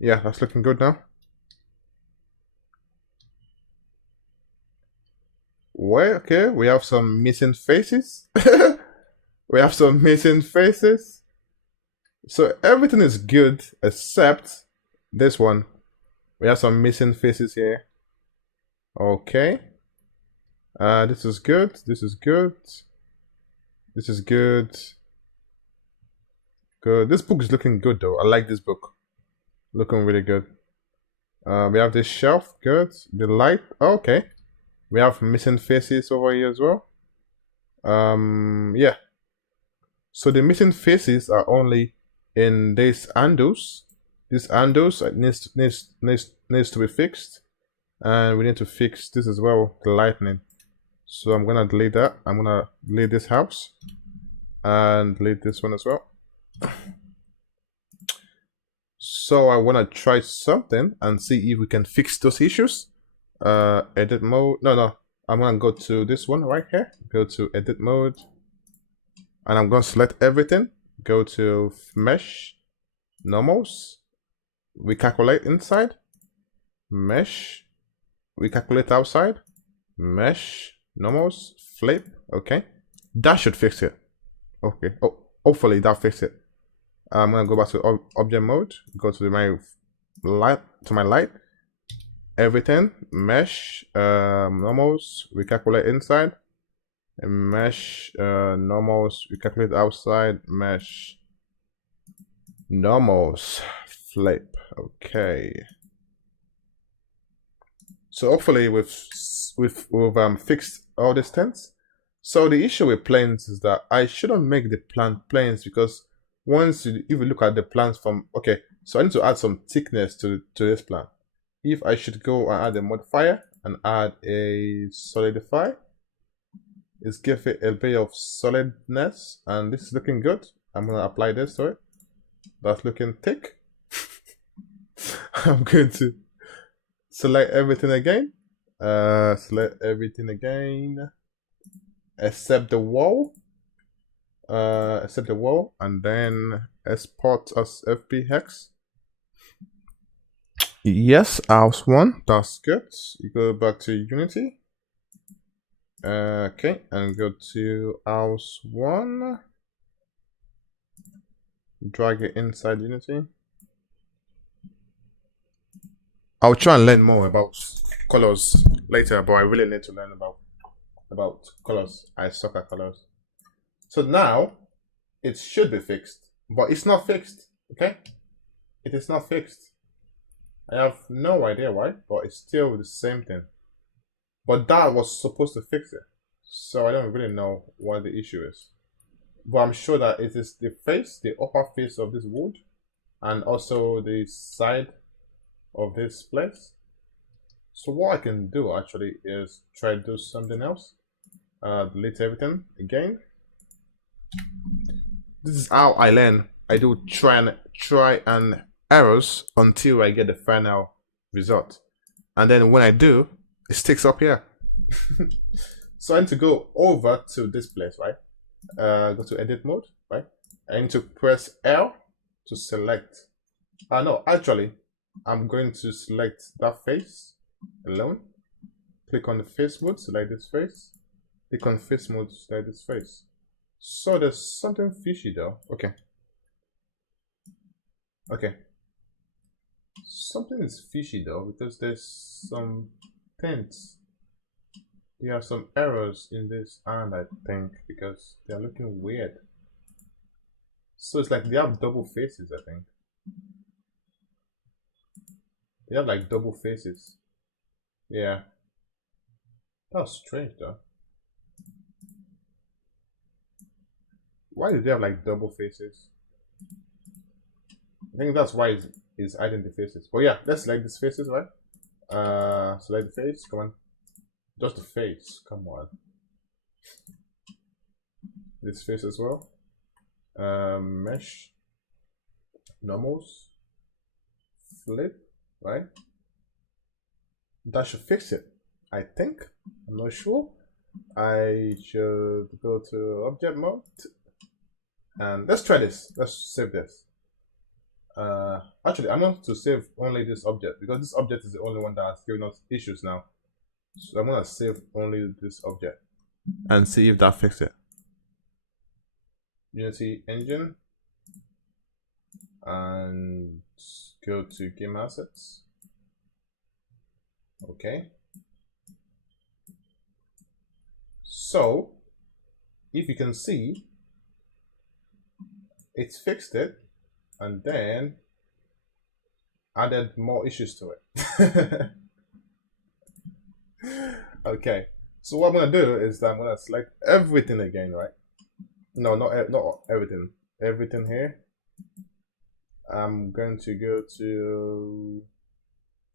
Yeah, that's looking good now. Well, okay, we have some missing faces. We have some missing faces. So everything is good except this one. We have some missing faces here. Okay. This is good. This is good. This is good. Good. This book is looking good though. I like this book. Looking really good. We have this shelf. Good. The light. Okay. We have missing faces over here as well. Yeah. So the missing faces are only in these handles. These handles needs to be fixed, and we need to fix this as well, the lightning. So I'm gonna delete that. I'm gonna delete this house and delete this one as well. So I wanna try something and see if we can fix those issues. Edit mode. No. I'm gonna go to this one right here. Go to edit mode, and I'm gonna select everything. Go to mesh, normals. We calculate inside, mesh. We calculate outside, mesh, normals, flip. Okay, that should fix it. Okay. Oh, hopefully that fixed it. I'm gonna go back to object mode. Go to my light. Everything, mesh, normals, we calculate inside, mesh, normals, we calculate outside, mesh, normals, flip. Okay. So hopefully we've fixed all these things. So the issue with planes is that I shouldn't make the planes because if you look at the plans from, okay, so I need to add some thickness to this plan. If I should go and add a modifier and add a solidify, it's give it a bit of solidness, and this is looking good. I'm gonna apply this to it. That's looking thick. I'm going to select everything again. Select everything again, except the wall. Except the wall, and then export as FBX. Yes, house 1, that's good. You go back to Unity. Okay, and go to house 1. Drag it inside Unity. I'll try and learn more about colors later, but I really need to learn about colors. I suck at colors. So now it should be fixed, but it's not fixed. Okay, it is not fixed. I have no idea why, but it's still the same thing. But that was supposed to fix it, so I don't really know what the issue is. But I'm sure that it is the face, the upper face of this wood, and also the side of this place. So what I can do actually is try to do something else. Delete everything again. This is how I learn. I do try and errors until I get the final result, and then when I do, it sticks up here. So I need to go over to this place, right? Go to edit mode, right? I need to press L to select. No, actually, I'm going to select that face alone. Click on the face mode, select this face. Click on face mode, select this face. So there's something fishy though. Okay. Something is fishy though, because there's some things. There are some errors in this hand, I think, because they're looking weird. So it's like they have double faces, I think. They have like double faces. Yeah. That's strange though. Why do they have like double faces? think that's why it's hiding the faces. But yeah, let's select these faces, right? Select the face. Come on, just the face. Come on, this face as well. Mesh, normals, flip, right? That should fix it, I think. I'm not sure. I should go to object mode and let's try this. Let's save this. Actually, I'm going to save only this object because this object is the only one that's giving us issues now. So I'm going to save only this object and see if that fixes it. Unity engine and go to game assets. Okay. So if you can see, it's fixed it and then added more issues to it. Okay, so what I'm gonna do is that I'm gonna select everything again, right? No, not everything. Everything here. I'm going to go to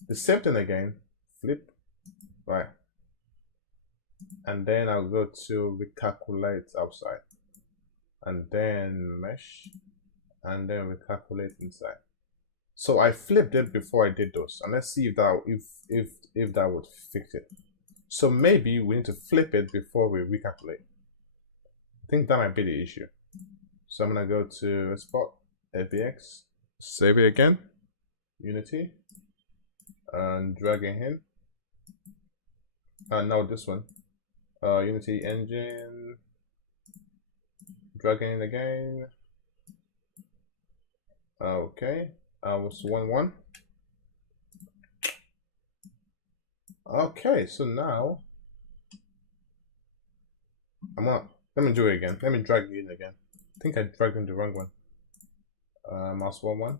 the same thing again, flip, right? And then I'll go to recalculate outside, and then mesh, and then recalculate inside. So I flipped it before I did those, and let's see if that if that would fix it. So maybe we need to flip it before we recalculate. I think that might be the issue. So I'm gonna go to export APX, save it again, Unity, and drag it in. And now this one, Unity engine, drag it in again. Okay, was 1.1. Okay, so now let me do it again. Let me drag it in again. I think I dragged in the wrong one. Mouse 1.1.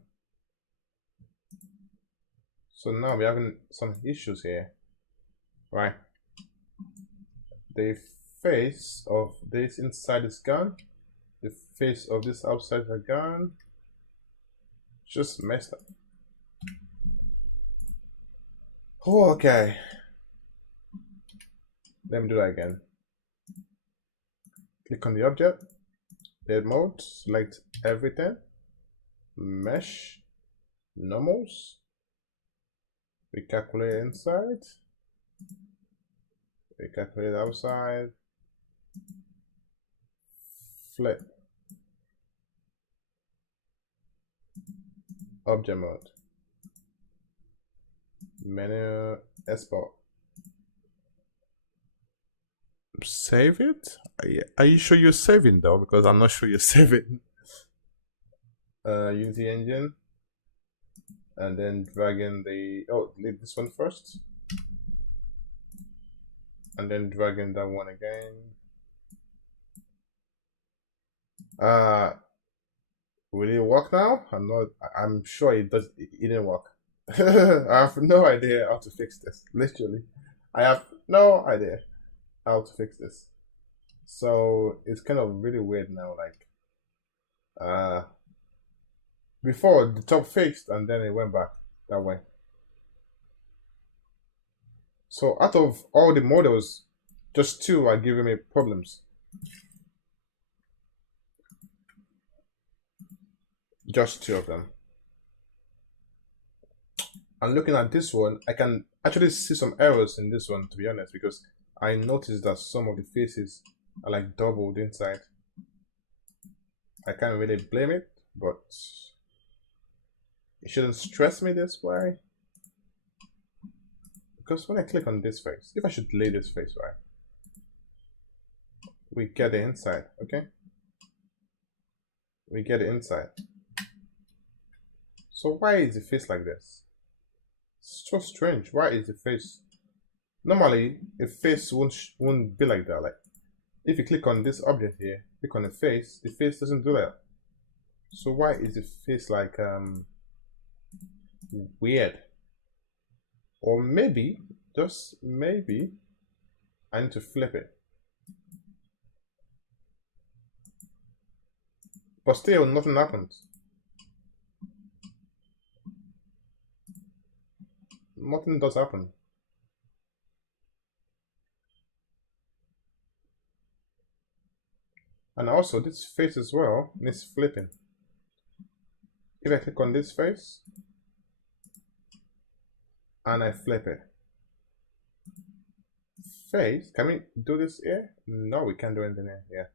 So now we're having some issues here, right? The face of this inside is gone. The face of this outside are gone. Just messed up. Oh, okay. Let me do that again. Click on the object, edit mode, select everything, mesh, normals, recalculate inside, recalculate outside, flip, object mode, menu, export. Save it? Are you sure you're saving though? Because I'm not sure you're saving. Unity engine, and then drag in the leave this one first, and then drag in that one again. Will it work now? I'm sure it does. It didn't work. I have no idea how to fix this. Literally, I have no idea how to fix this. So it's kind of really weird now. Like, before the top fixed and then it went back that way. So out of all the models, just 2 are giving me problems. Just 2 of them. And looking at this one, I can actually see some errors in this one, to be honest, because I noticed that some of the faces are like doubled inside. I can't really blame it, but it shouldn't stress me this way. Because when I click on this face, if I should delete this face, right, we get the inside, okay? We get the inside. So why is the face like this? It's so strange. Why is the face? Normally, a face won't be like that. Like, if you click on this object here, click on the face doesn't do that. So why is the face like weird? Or maybe, just maybe, I need to flip it. But still, nothing happens. nothing does happen. And also this face as well needs flipping. If I click on this face and I flip it, face, can we do this here? No, we can't do anything here. Yeah,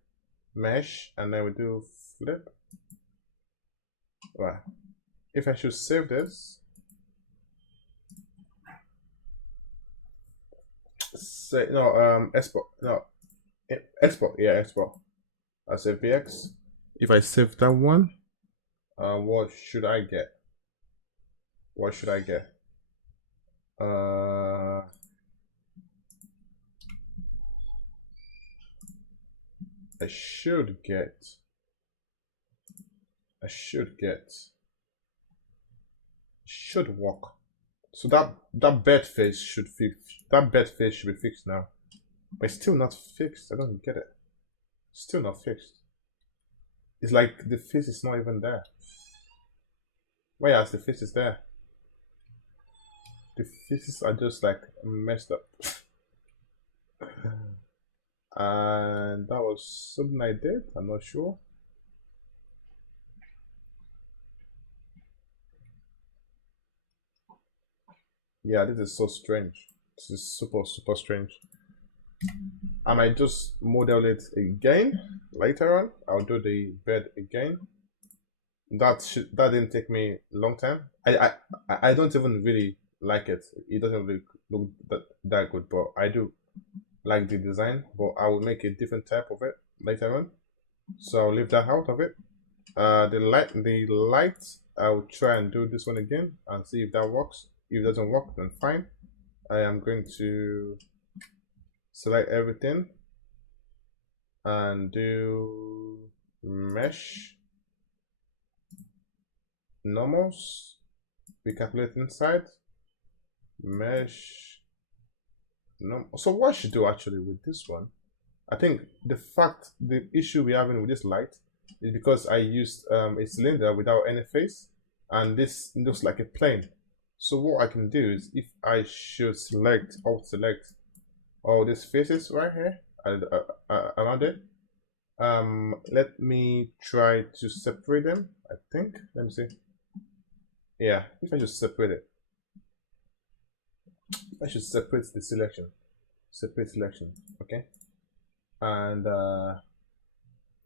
mesh, and then we do flip. Right. If I should save this, say no, export, no, export, yeah, export. I save VX. If I save that one, what should I get? What should I get? I should get, should work. So that bed face should fix. That bed face should be fixed now, but it's still not fixed. I don't get it. Still not fixed. It's like the face is not even there. Whereas the face is there. The faces are just like messed up. And that was something I did. I'm not sure. Yeah, this is so strange. This is super strange. I might just model it again later on. I'll do the bed again. That didn't take me a long time. I don't even really like it. It doesn't really look that good, but I do like the design. But I will make a different type of it later on. So I'll leave that out of it. The light, I'll try and do this one again and see if that works. If it doesn't work, then fine. I am going to select everything and do mesh, normals, recalculate inside, mesh, no. So what I should do actually with this one, I think the issue we're having with this light is because I used a cylinder without any face, and this looks like a plane. So what I can do is, if I should select all these faces right here around it, let me try to separate them. I think, let me see. Yeah, if I just separate it, I should separate the selection, okay. And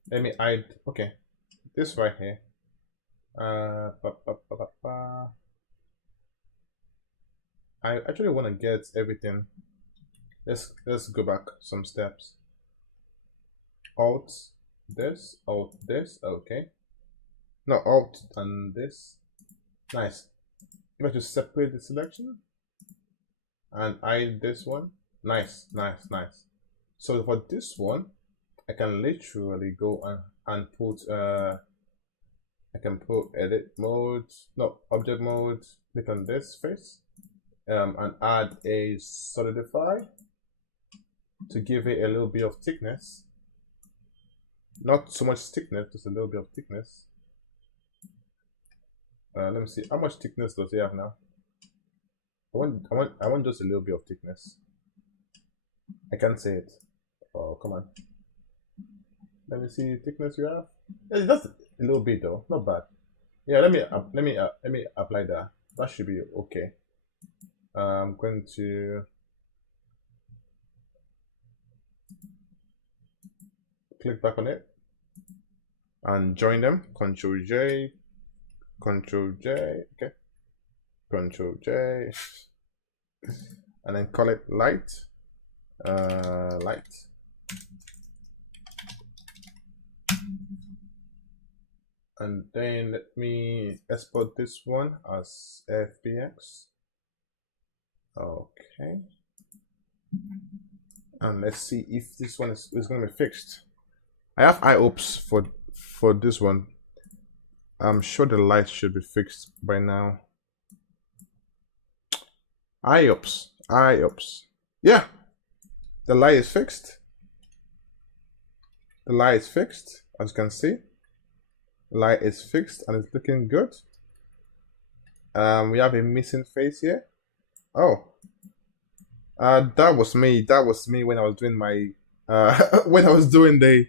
let me hide, okay, this right here. I actually want to get everything. Let's go back some steps. Alt this, okay. No, Alt and this. Nice. If I just separate the selection and hide this one. Nice. So for this one, I can literally go and put I can put edit mode, no, object mode, click on this face, and add a solidify to give it a little bit of thickness. Not so much thickness, just a little bit of thickness. Let me see, how much thickness does it have now? I want just a little bit of thickness. I can't say it. Oh, come on. Let me see thickness you have. It's just a little bit though, not bad. Yeah, let me apply that. That should be okay. I'm going to click back on it and join them. Control J, okay. Control J, and then call it light. Light. And then let me export this one as FBX. Okay. And let's see if this one is going to be fixed. I have high hopes for this one. I'm sure the light should be fixed by now. High hopes. Yeah. The light is fixed. The light is fixed, as you can see. The light is fixed and it's looking good. We have a missing face here. Oh, that was me. That was me when I was doing my when I was doing the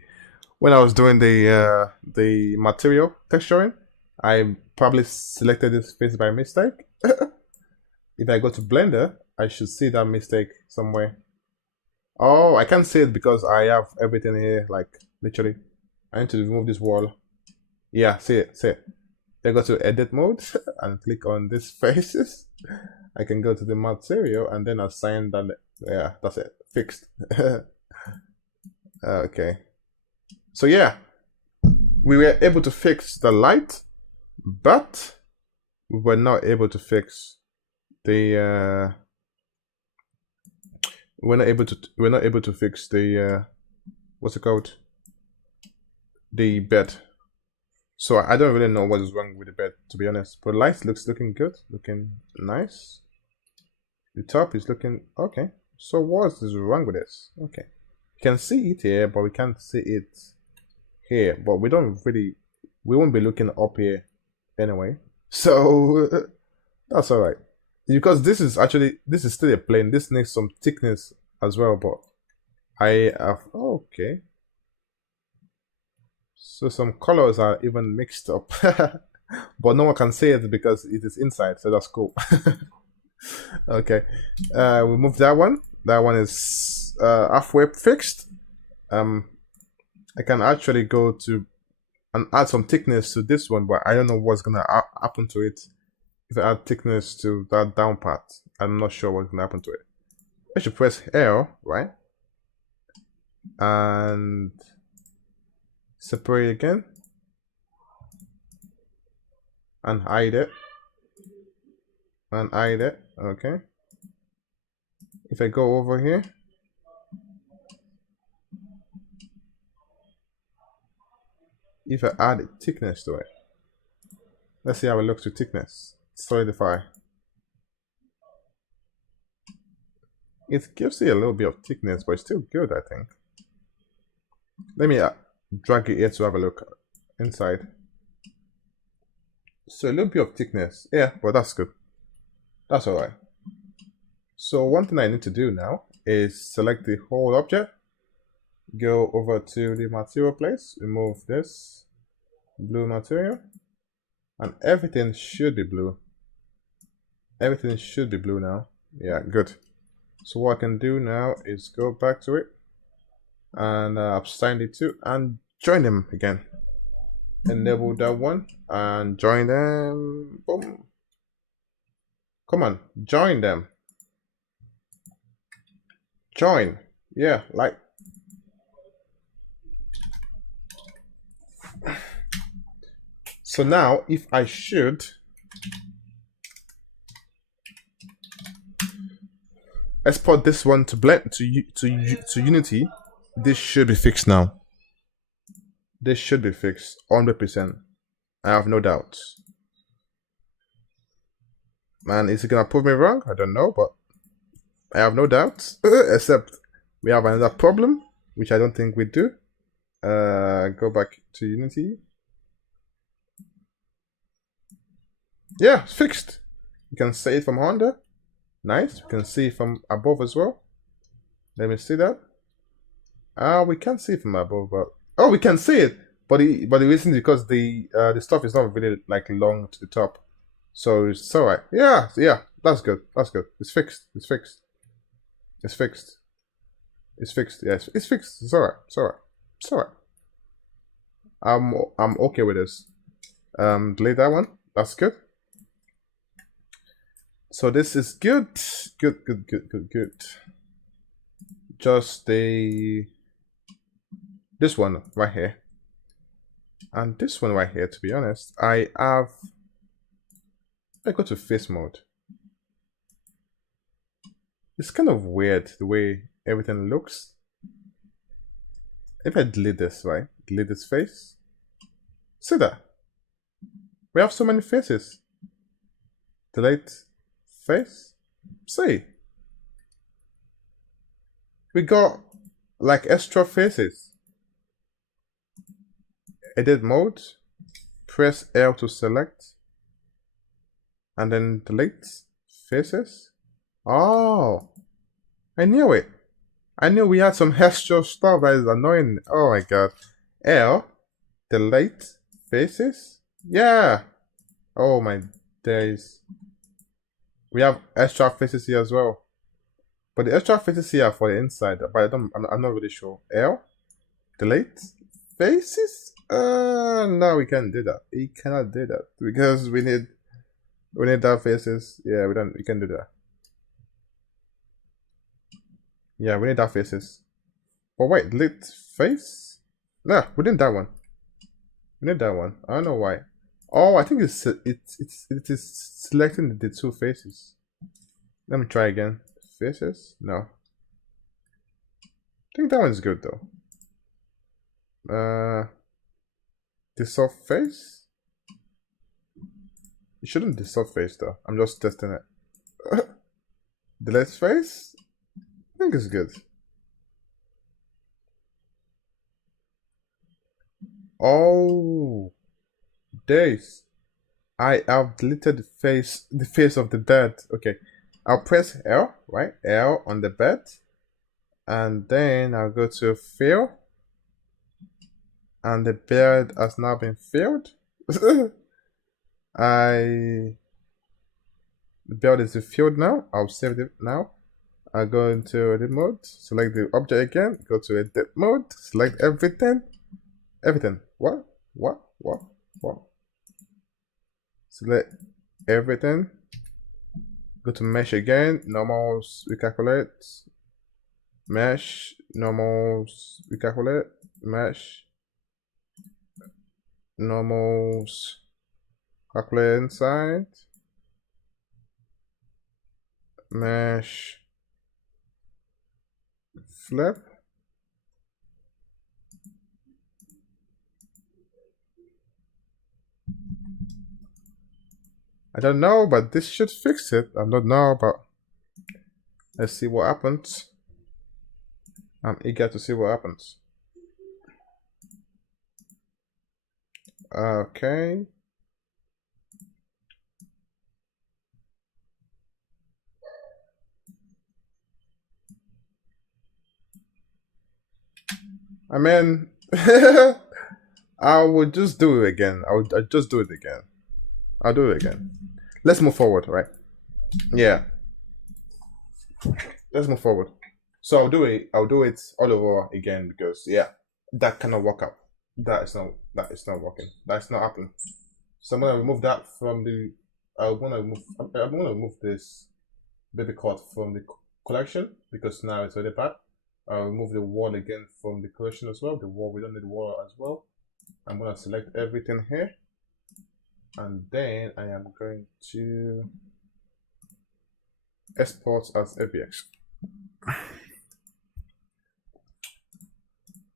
material texturing. I probably selected this face by mistake. If I go to Blender, I should see that mistake somewhere. Oh, I can't see it because I have everything here, like literally. I need to remove this wall. Yeah, see it, see it. I go to edit mode and click on these faces. I can go to the material and then assign that. Yeah, that's it. Fixed. Okay. So yeah, we were able to fix the light, but we were not able to fix the. We're not able to fix the. What's it called? The bed. So I don't really know what is wrong with the bed, to be honest. But light looking good, looking nice. The top is looking okay. So what is wrong with this? Okay, you can see it here, but we can't see it here. But we won't be looking up here anyway. So that's all right. Because this is still a plane. This needs some thickness as well. But I have okay. So some colors are even mixed up, but no one can see it because it is inside. So that's cool. Okay, we move that one. That one is halfway fixed. I can actually go to and add some thickness to this one, but I don't know what's gonna happen to it if I add thickness to that down part. I'm not sure what's gonna happen to it. I should press L, right? And separate again and hide it and hide it. Okay, if I go over here, if I add a thickness to it, let's see how it looks to thickness. Solidify. It gives you a little bit of thickness, but it's still good, I think. Let me drag it here to have a look inside. So a little bit of thickness, yeah, but that's good. That's all right. So one thing I need to do now is select the whole object, go over to the material place, remove this blue material, and everything should be blue. Everything should be blue now. Yeah, good. So what I can do now is go back to it and assign the two and join them again. Enable that one and join them. Boom. Come on, join them. Join. Yeah, like. So now, if I should export this one to blend to Unity, this should be fixed now. This should be fixed 100%. I have no doubts. Man, is it gonna prove me wrong? I don't know, but I have no doubts. Except we have another problem, which I don't think we do. Go back to Unity. Yeah, it's fixed. You can see it from under. Nice. You can see it from above as well. Let me see that. We can't see it from above, but oh, we can see it. But the reason is because the stuff is not really like long to the top, so it's alright. Yeah, yeah, that's good. That's good. It's fixed. It's fixed. It's fixed. It's fixed. Yes, it's fixed. It's alright. It's alright. It's alright. I'm okay with this. Delete that one. That's good. So this is good. Good. Good. Good. Good. Good. Just this one right here. And this one right here, to be honest, I go to face mode. It's kind of weird the way everything looks. If I delete this, right? Delete this face. See that? We have so many faces. Delete face. See? We got like extra faces. Edit mode, press L to select, and then delete faces. Oh, I knew it. I knew we had some extra stuff that is annoying. Oh my god. L, delete faces? Yeah. Oh my days. We have extra faces here as well. But the extra faces here are for the inside, but I'm not really sure. L, delete faces? No, we can't do that. We cannot do that because we need that faces. Yeah, we can do that. Yeah, we need that faces. But wait, delete face? No, we didn't that one. We need that one. I don't know why. Oh, I think it is selecting the two faces. Let me try again. Faces? No. I think that one's good though. The soft face? It shouldn't be soft face though. I'm just testing it. Delete face? I think it's good. Oh, days. I have deleted the face of the bed. Okay, I'll press L, right? L on the bed, and then I'll go to fill, and the bed has now been filled. The bed is filled now. I'll save it now. I'll go into edit mode, select the object again, go to edit mode, select everything. Everything. What? What? What? What? Select everything. Go to mesh again. Normals, recalculate. Mesh. Normals, recalculate. Mesh. Normals. Calculate inside. Mesh. Flip. I don't know, but this should fix it. I don't know, but let's see what happens. I'm eager to see what happens. Okay. I mean, I would just do it again. I'd just do it again. I'll do it again. Let's move forward, right? Yeah. Let's move forward. So I'll do it. I'll do it all over again because yeah, that cannot work out. That is not working. That's not happening. So I'm gonna remove that from the. I'm gonna remove this baby cut from the collection because now it's already bad. I'll remove the wall again from the collection as well. The wall, we don't need the wall as well. I'm gonna select everything here. And then I am going to export as ABX.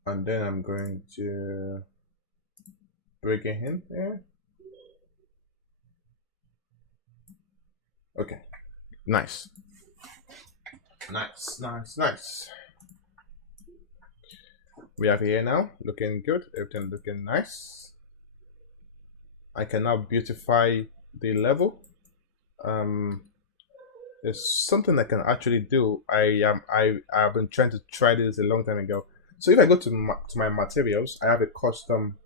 And then I'm going to break it in there. Okay, nice. Nice. We have here now, looking good, everything looking nice. I can now beautify the level. There's something I can actually do. I've been trying to try this a long time ago. So if I go to my materials, I have a custom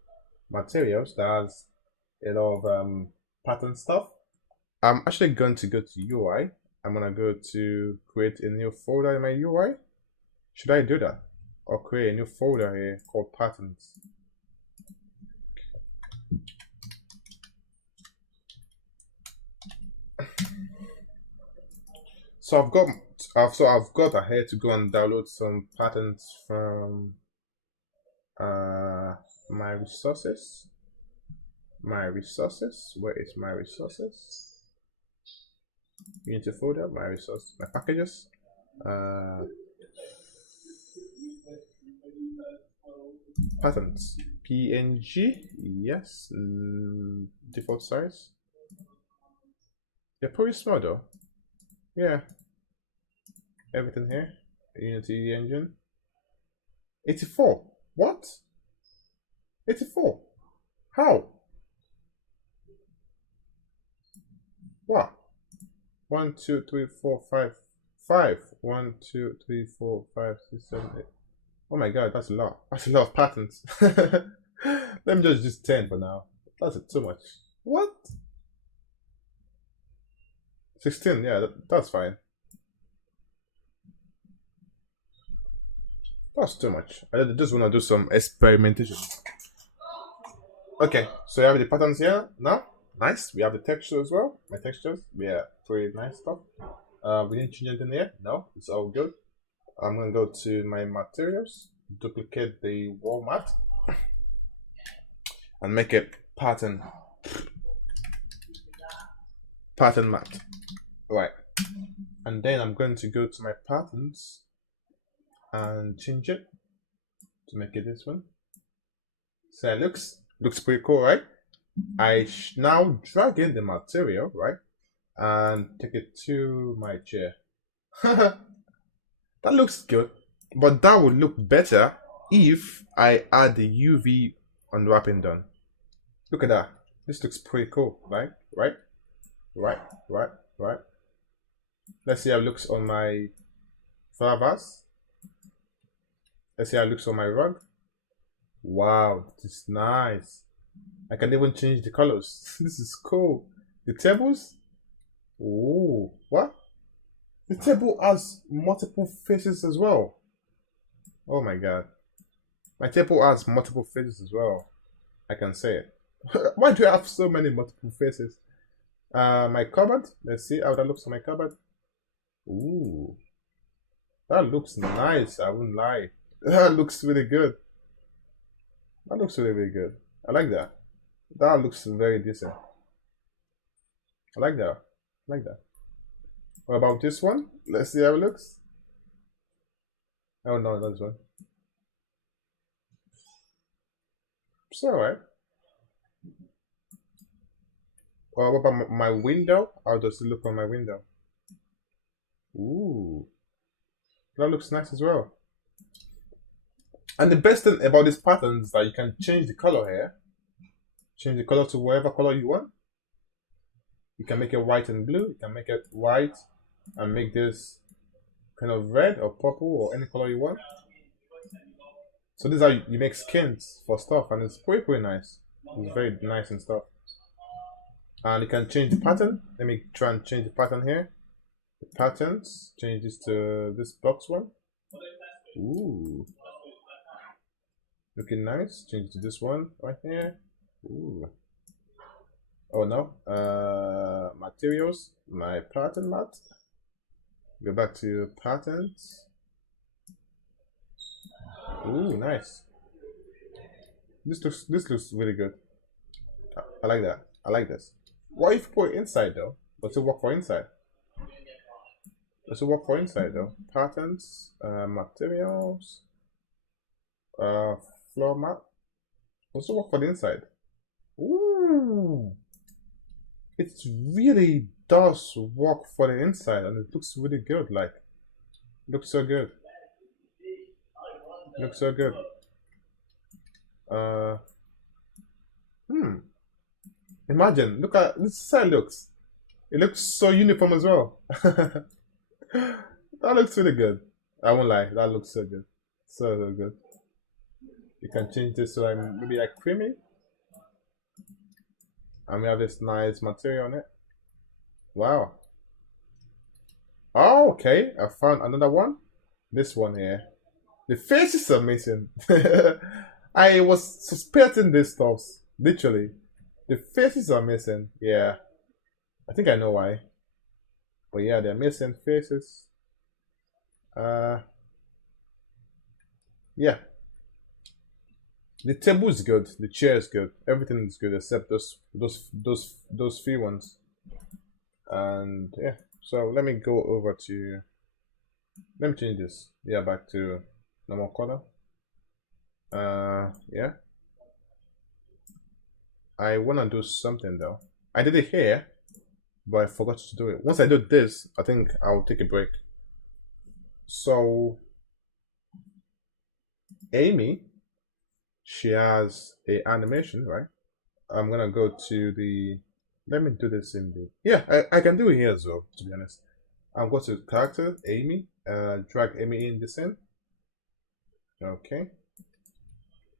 materials that has a lot of pattern stuff. I'm actually going to go to UI. I'm gonna go to create a new folder in my UI. Should I do that? Or create a new folder here called patterns? So I've got ahead to go and download some patterns from my resources. Where is my resources? Unity folder, my resource, my packages. Patterns. PNG, yes. Default size. They're pretty small though. Yeah. Everything here. Unity engine. 84. What? 84. How? What? 1, 2, 3, 4, 5. 5. 1, 2, 3, 4, 5, 6, 7, 8. Oh my god, that's a lot. That's a lot of patterns. Let me just use 10 for now. That's too much. What? 16, yeah, that's fine. That's too much. I just want to do some experimentation. Okay, so you have the patterns here now. Nice. We have the texture as well. My textures, yeah, pretty nice stuff. We didn't change anything here. No, it's all good. I'm gonna go to my materials, duplicate the wall mat, and make it pattern mat. Right. And then I'm going to go to my patterns and change it to make it this one. So it looks pretty cool, right? I now drag in the material, right, and take it to my chair. That looks good, but that would look better if I add the UV unwrapping done. Look at that. This looks pretty cool, right? Right? Let's see how it looks on my flower vase. Let's see how it looks on my rug. Wow, this is nice. I can even change the colors. This is cool. The tables. Ooh, what? The table has multiple faces as well. Oh my god. My table has multiple faces as well. I can say it. Why do I have so many multiple faces? My cupboard. Let's see how that looks on my cupboard. Ooh. That looks nice, I wouldn't lie. That looks really good. That looks really, really good. I like that. That looks very decent. I like that. I like that. What about this one? Let's see how it looks. Oh no, not this one. It's alright. What about my window? How does it look on my window? Ooh. That looks nice as well. And the best thing about this pattern is that you can change the color here. Change the color to whatever color you want. You can make it white and blue. You can make it white and make this kind of red or purple or any color you want. So this is how you make skins for stuff, and it's pretty nice. It's very nice and stuff. And you can change the pattern. Let me try and change the pattern here. The patterns, change this to this box one. Ooh. Looking nice. Change to this one right here. Ooh. Oh no. Materials. My pattern mat. Go back to patterns. Ooh, nice. This looks really good. I like that. I like this. What if you put it inside though? Does it work for inside? Does it work for inside though? Patterns, materials, floor mat. Does it work for the inside? Ooh, it really does work for the inside, and it looks really good. Like, looks so good. Looks so good. Imagine, look at this how it looks. It looks so uniform as well. That looks really good. I won't lie, that looks so good. So good. You can change this to maybe like creamy. And we have this nice material on it. Wow. Oh, okay. I found another one. This one here. The faces are missing. I was suspecting this stuff. Literally. The faces are missing. Yeah. I think I know why. But yeah, they're missing faces. Yeah. The table is good. The chair is good. Everything is good except those few ones. And yeah. So let me go over to. Let me change this. Yeah, back to normal color. Yeah. I wanna do something though. I did it here, but I forgot to do it. Once I do this, I think I'll take a break. So Amy, she has a animation, right? I'm gonna go to the. Let me do this in the. Yeah, I can do it here as well. To be honest, I'll go to character, Amy, drag Amy in the scene. Okay.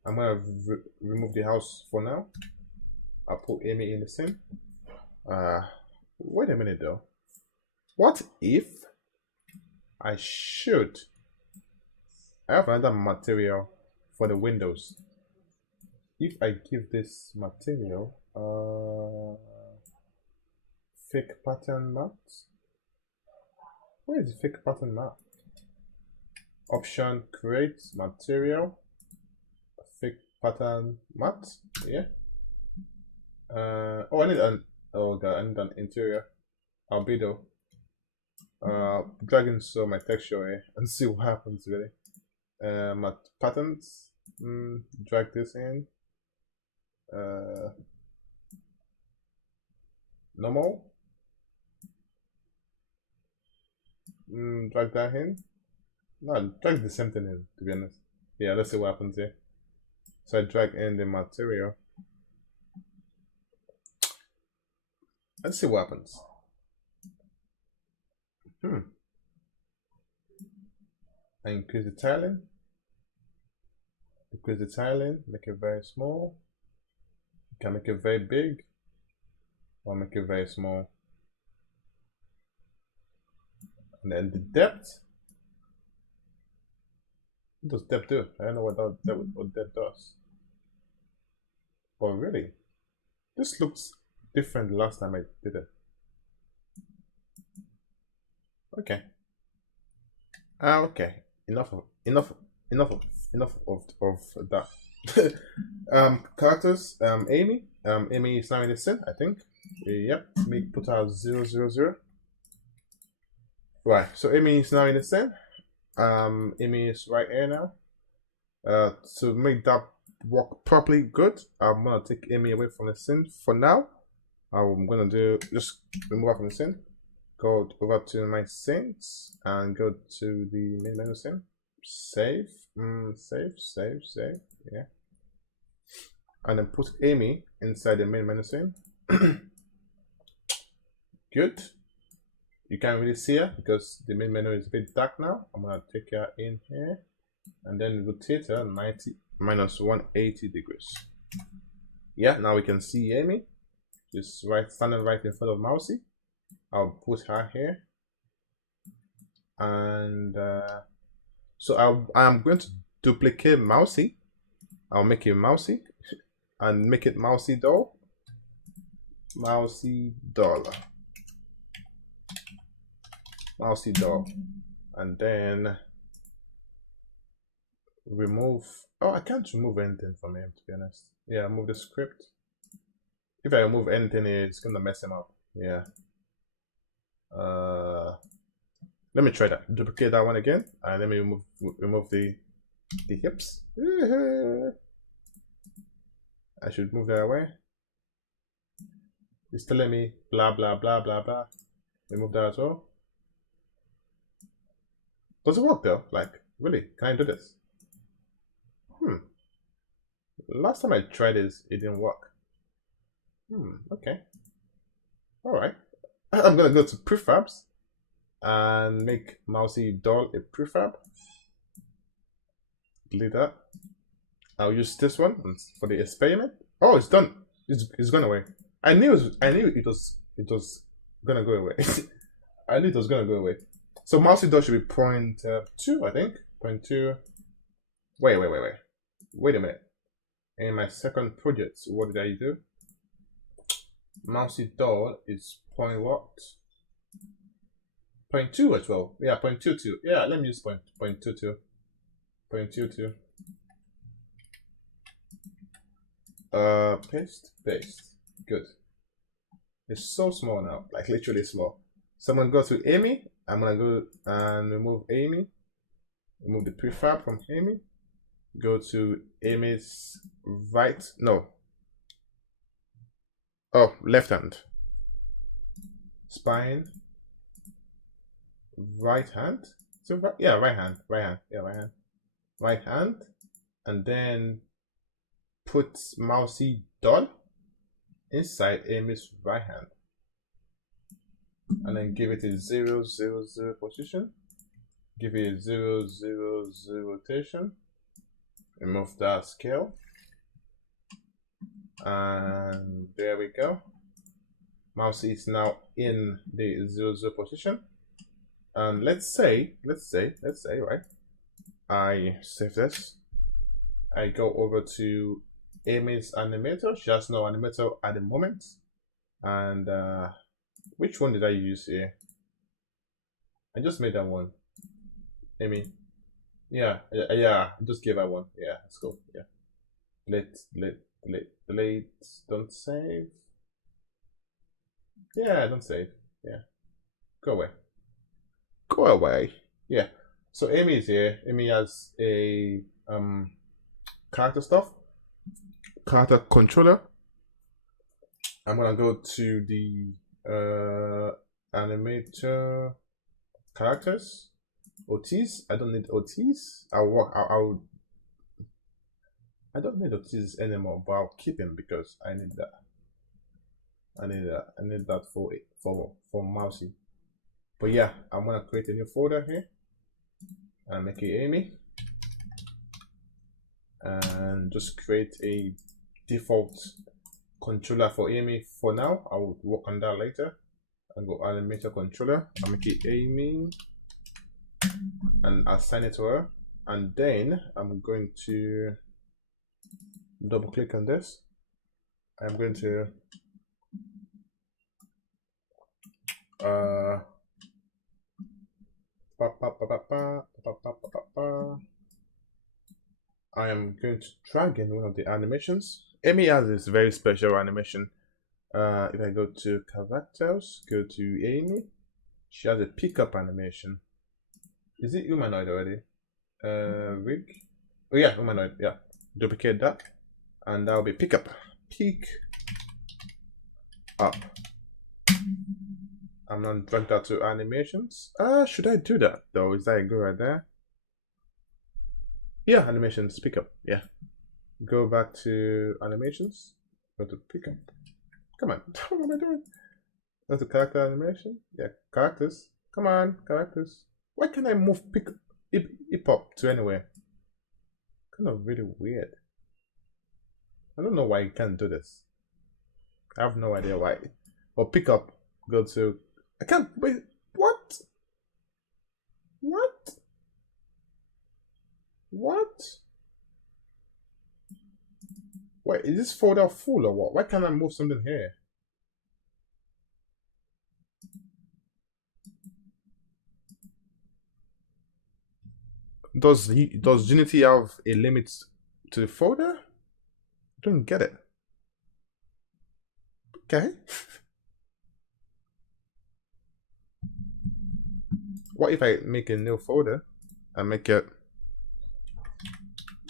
I'm gonna remove the house for now. I'll put Amy in the scene. Wait a minute though. What if I should? I have another material for the windows. If I give this material fake pattern mat. Where is the fake pattern mat? Option, create material, fake pattern mat. Yeah. Oh, I need an, oh god, I need an interior albedo. Drag in so my texture here and see what happens really. My patterns, drag this in. Normal. Drag that in. No, drag the same thing in, to be honest. Yeah, let's see what happens here. So I drag in the material. Let's see what happens. I increase the tiling. Increase the tiling, make it very small. You can make it very big, or make it very small. And then the depth. What does depth do? I don't know what depth does. But really, this looks different last time I did it. Okay. Okay. Enough of that. Characters. Amy. Amy is now in the scene, I think. Yep. Let me put her 000. Right. So Amy is now in the scene. Amy is right here now. To make that work properly good, I'm gonna take Amy away from the scene for now. I'm gonna just remove her from the scene. Go over to my scenes and go to the main menu scene. Save, save, yeah. And then put Amy inside the main menu scene. Good. You can't really see her because the main menu is a bit dark now. I'm gonna take her in here and then rotate her 90 minus 180 degrees. Yeah, now we can see Amy. She's standing right in front of Mousy. I'll put her here, and so I'm going to duplicate Mousy. I'll make it Mousy and make it Mousy doll. Mousy doll. Mousy doll, and then remove. Oh, I can't remove anything from him, to be honest. Yeah, move the script. If I remove anything, it's gonna mess him up. Yeah. Let me try that. Duplicate that one again, and let me remove the hips. I should move that away. It's telling me blah blah blah blah blah. Remove that as well. Does it work though? Like, really? Can I do this? Last time I tried this, it didn't work. Okay. Alright. I'm gonna go to prefabs and make Mousy doll a prefab. Delete that. I'll use this one for the experiment. Oh, it's done. It's gone away. I knew it was gonna go away. I knew it was gonna go away. So Mousy doll should be 0.2, I think. 0.2. Wait a minute. In my second project, what did I do? Mousy doll is what? 0.2 as well. Yeah, 0.22. Yeah, let me use 0.22. 0.22. Paste. Good. It's so small now, like literally small. So I'm gonna go to Amy. I'm gonna go and remove Amy. Remove the prefab from Amy. Go to Amy's right. No. Oh, left hand. Spine. Right hand. So yeah, right hand. Yeah, right hand. Right hand. And then put Mousy doll inside Amy's right hand. and then give it a 0, 0, 0 position. Give it a 0, 0, 0 rotation. Remove that scale. And there we go. Mouse is now in the 0, 0 position. And let's say, right? I save this. I go over to Amy's animator. She has no animator at the moment. And which one did I use here? I just made that one. Amy. Yeah, I just gave her one. Yeah, let's go. Yeah. Delete. Don't save. Yeah, don't save. Yeah. Go away. Go away. Yeah. So Amy is here. Amy has a character stuff. Character controller. I'm gonna go to the animator characters. OTs. I don't need OTs. I don't need OTs anymore, but I'll keep him because I need that. I need that for Mousy. But yeah, I'm gonna create a new folder here and make it Amy. And just create a default controller for Amy for now. I will work on that later. I'll go animator controller. I'll make it Amy and assign it to her. And then I'm going to double click on this. I'm going to I am going to drag in one of the animations. Amy has this very special animation. If I go to characters, go to Amy, she has a pickup animation. Is it humanoid already? Rig? Oh yeah, humanoid, yeah. Duplicate that. And that will be pickup. Pick up. I'm gonna drag that to animations. Should I do that though? Is that a good right there? Yeah, animations, pickup. Yeah. Go back to animations. Go to pickup. Come on. What am I doing? That's a character animation. Yeah, characters. Come on, characters. Why can't I move hip hop to anywhere? Kind of really weird. I don't know why you can't do this. I have no idea why. But pick up. Go to. I can't. Wait. What? What? What? Wait, is this folder full or what? Why can't I move something here? Does Unity have a limit to the folder? I don't get it. Okay. What if I make a new folder and make it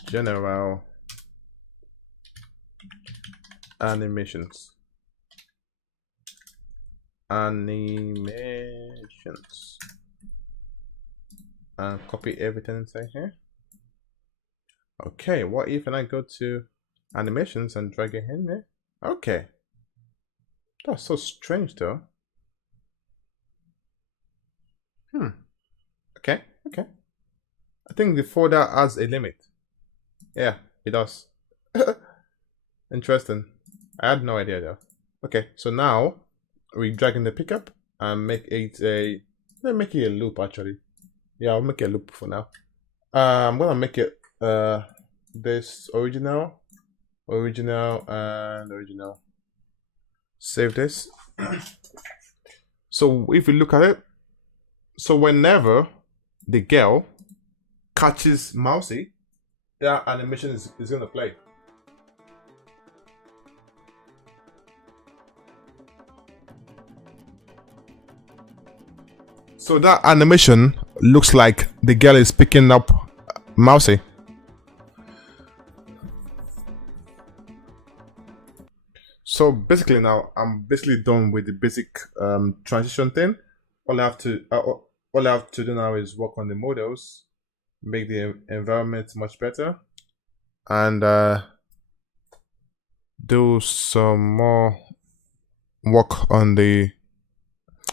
general animations? And copy everything inside here. Okay, what if I go to animations and drag it in there? Okay. That's so strange though. Okay. I think the folder has a limit. Yeah, it does. Interesting. I had no idea though. Okay, so now we drag in the pickup and make it let's make it a loop actually. Yeah, I'll make it a loop for now. I'm gonna make it this original. Save this. So if you look at it, so whenever the girl catches Mousy, that animation is gonna play. So that animation looks like the girl is picking up Mousy. So basically now I'm basically done with the basic transition thing. All I have to do now is work on the models, make the environment much better, and do some more work on the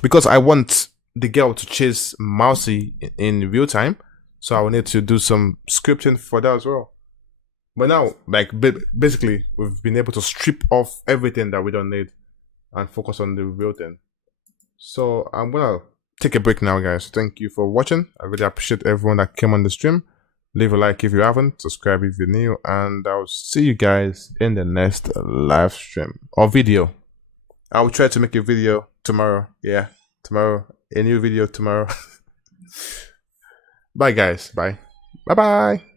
because I want the girl to chase Mousy in real time, so I will need to do some scripting for that as well. But now, like, basically, we've been able to strip off everything that we don't need and focus on the real thing. So I'm gonna take a break now, guys. Thank you for watching. I really appreciate everyone that came on the stream. Leave a like if you haven't, subscribe if you're new, and I'll see you guys in the next live stream or video. I will try to make a video tomorrow. Yeah, tomorrow. A new video tomorrow. Bye, guys. Bye. Bye-bye.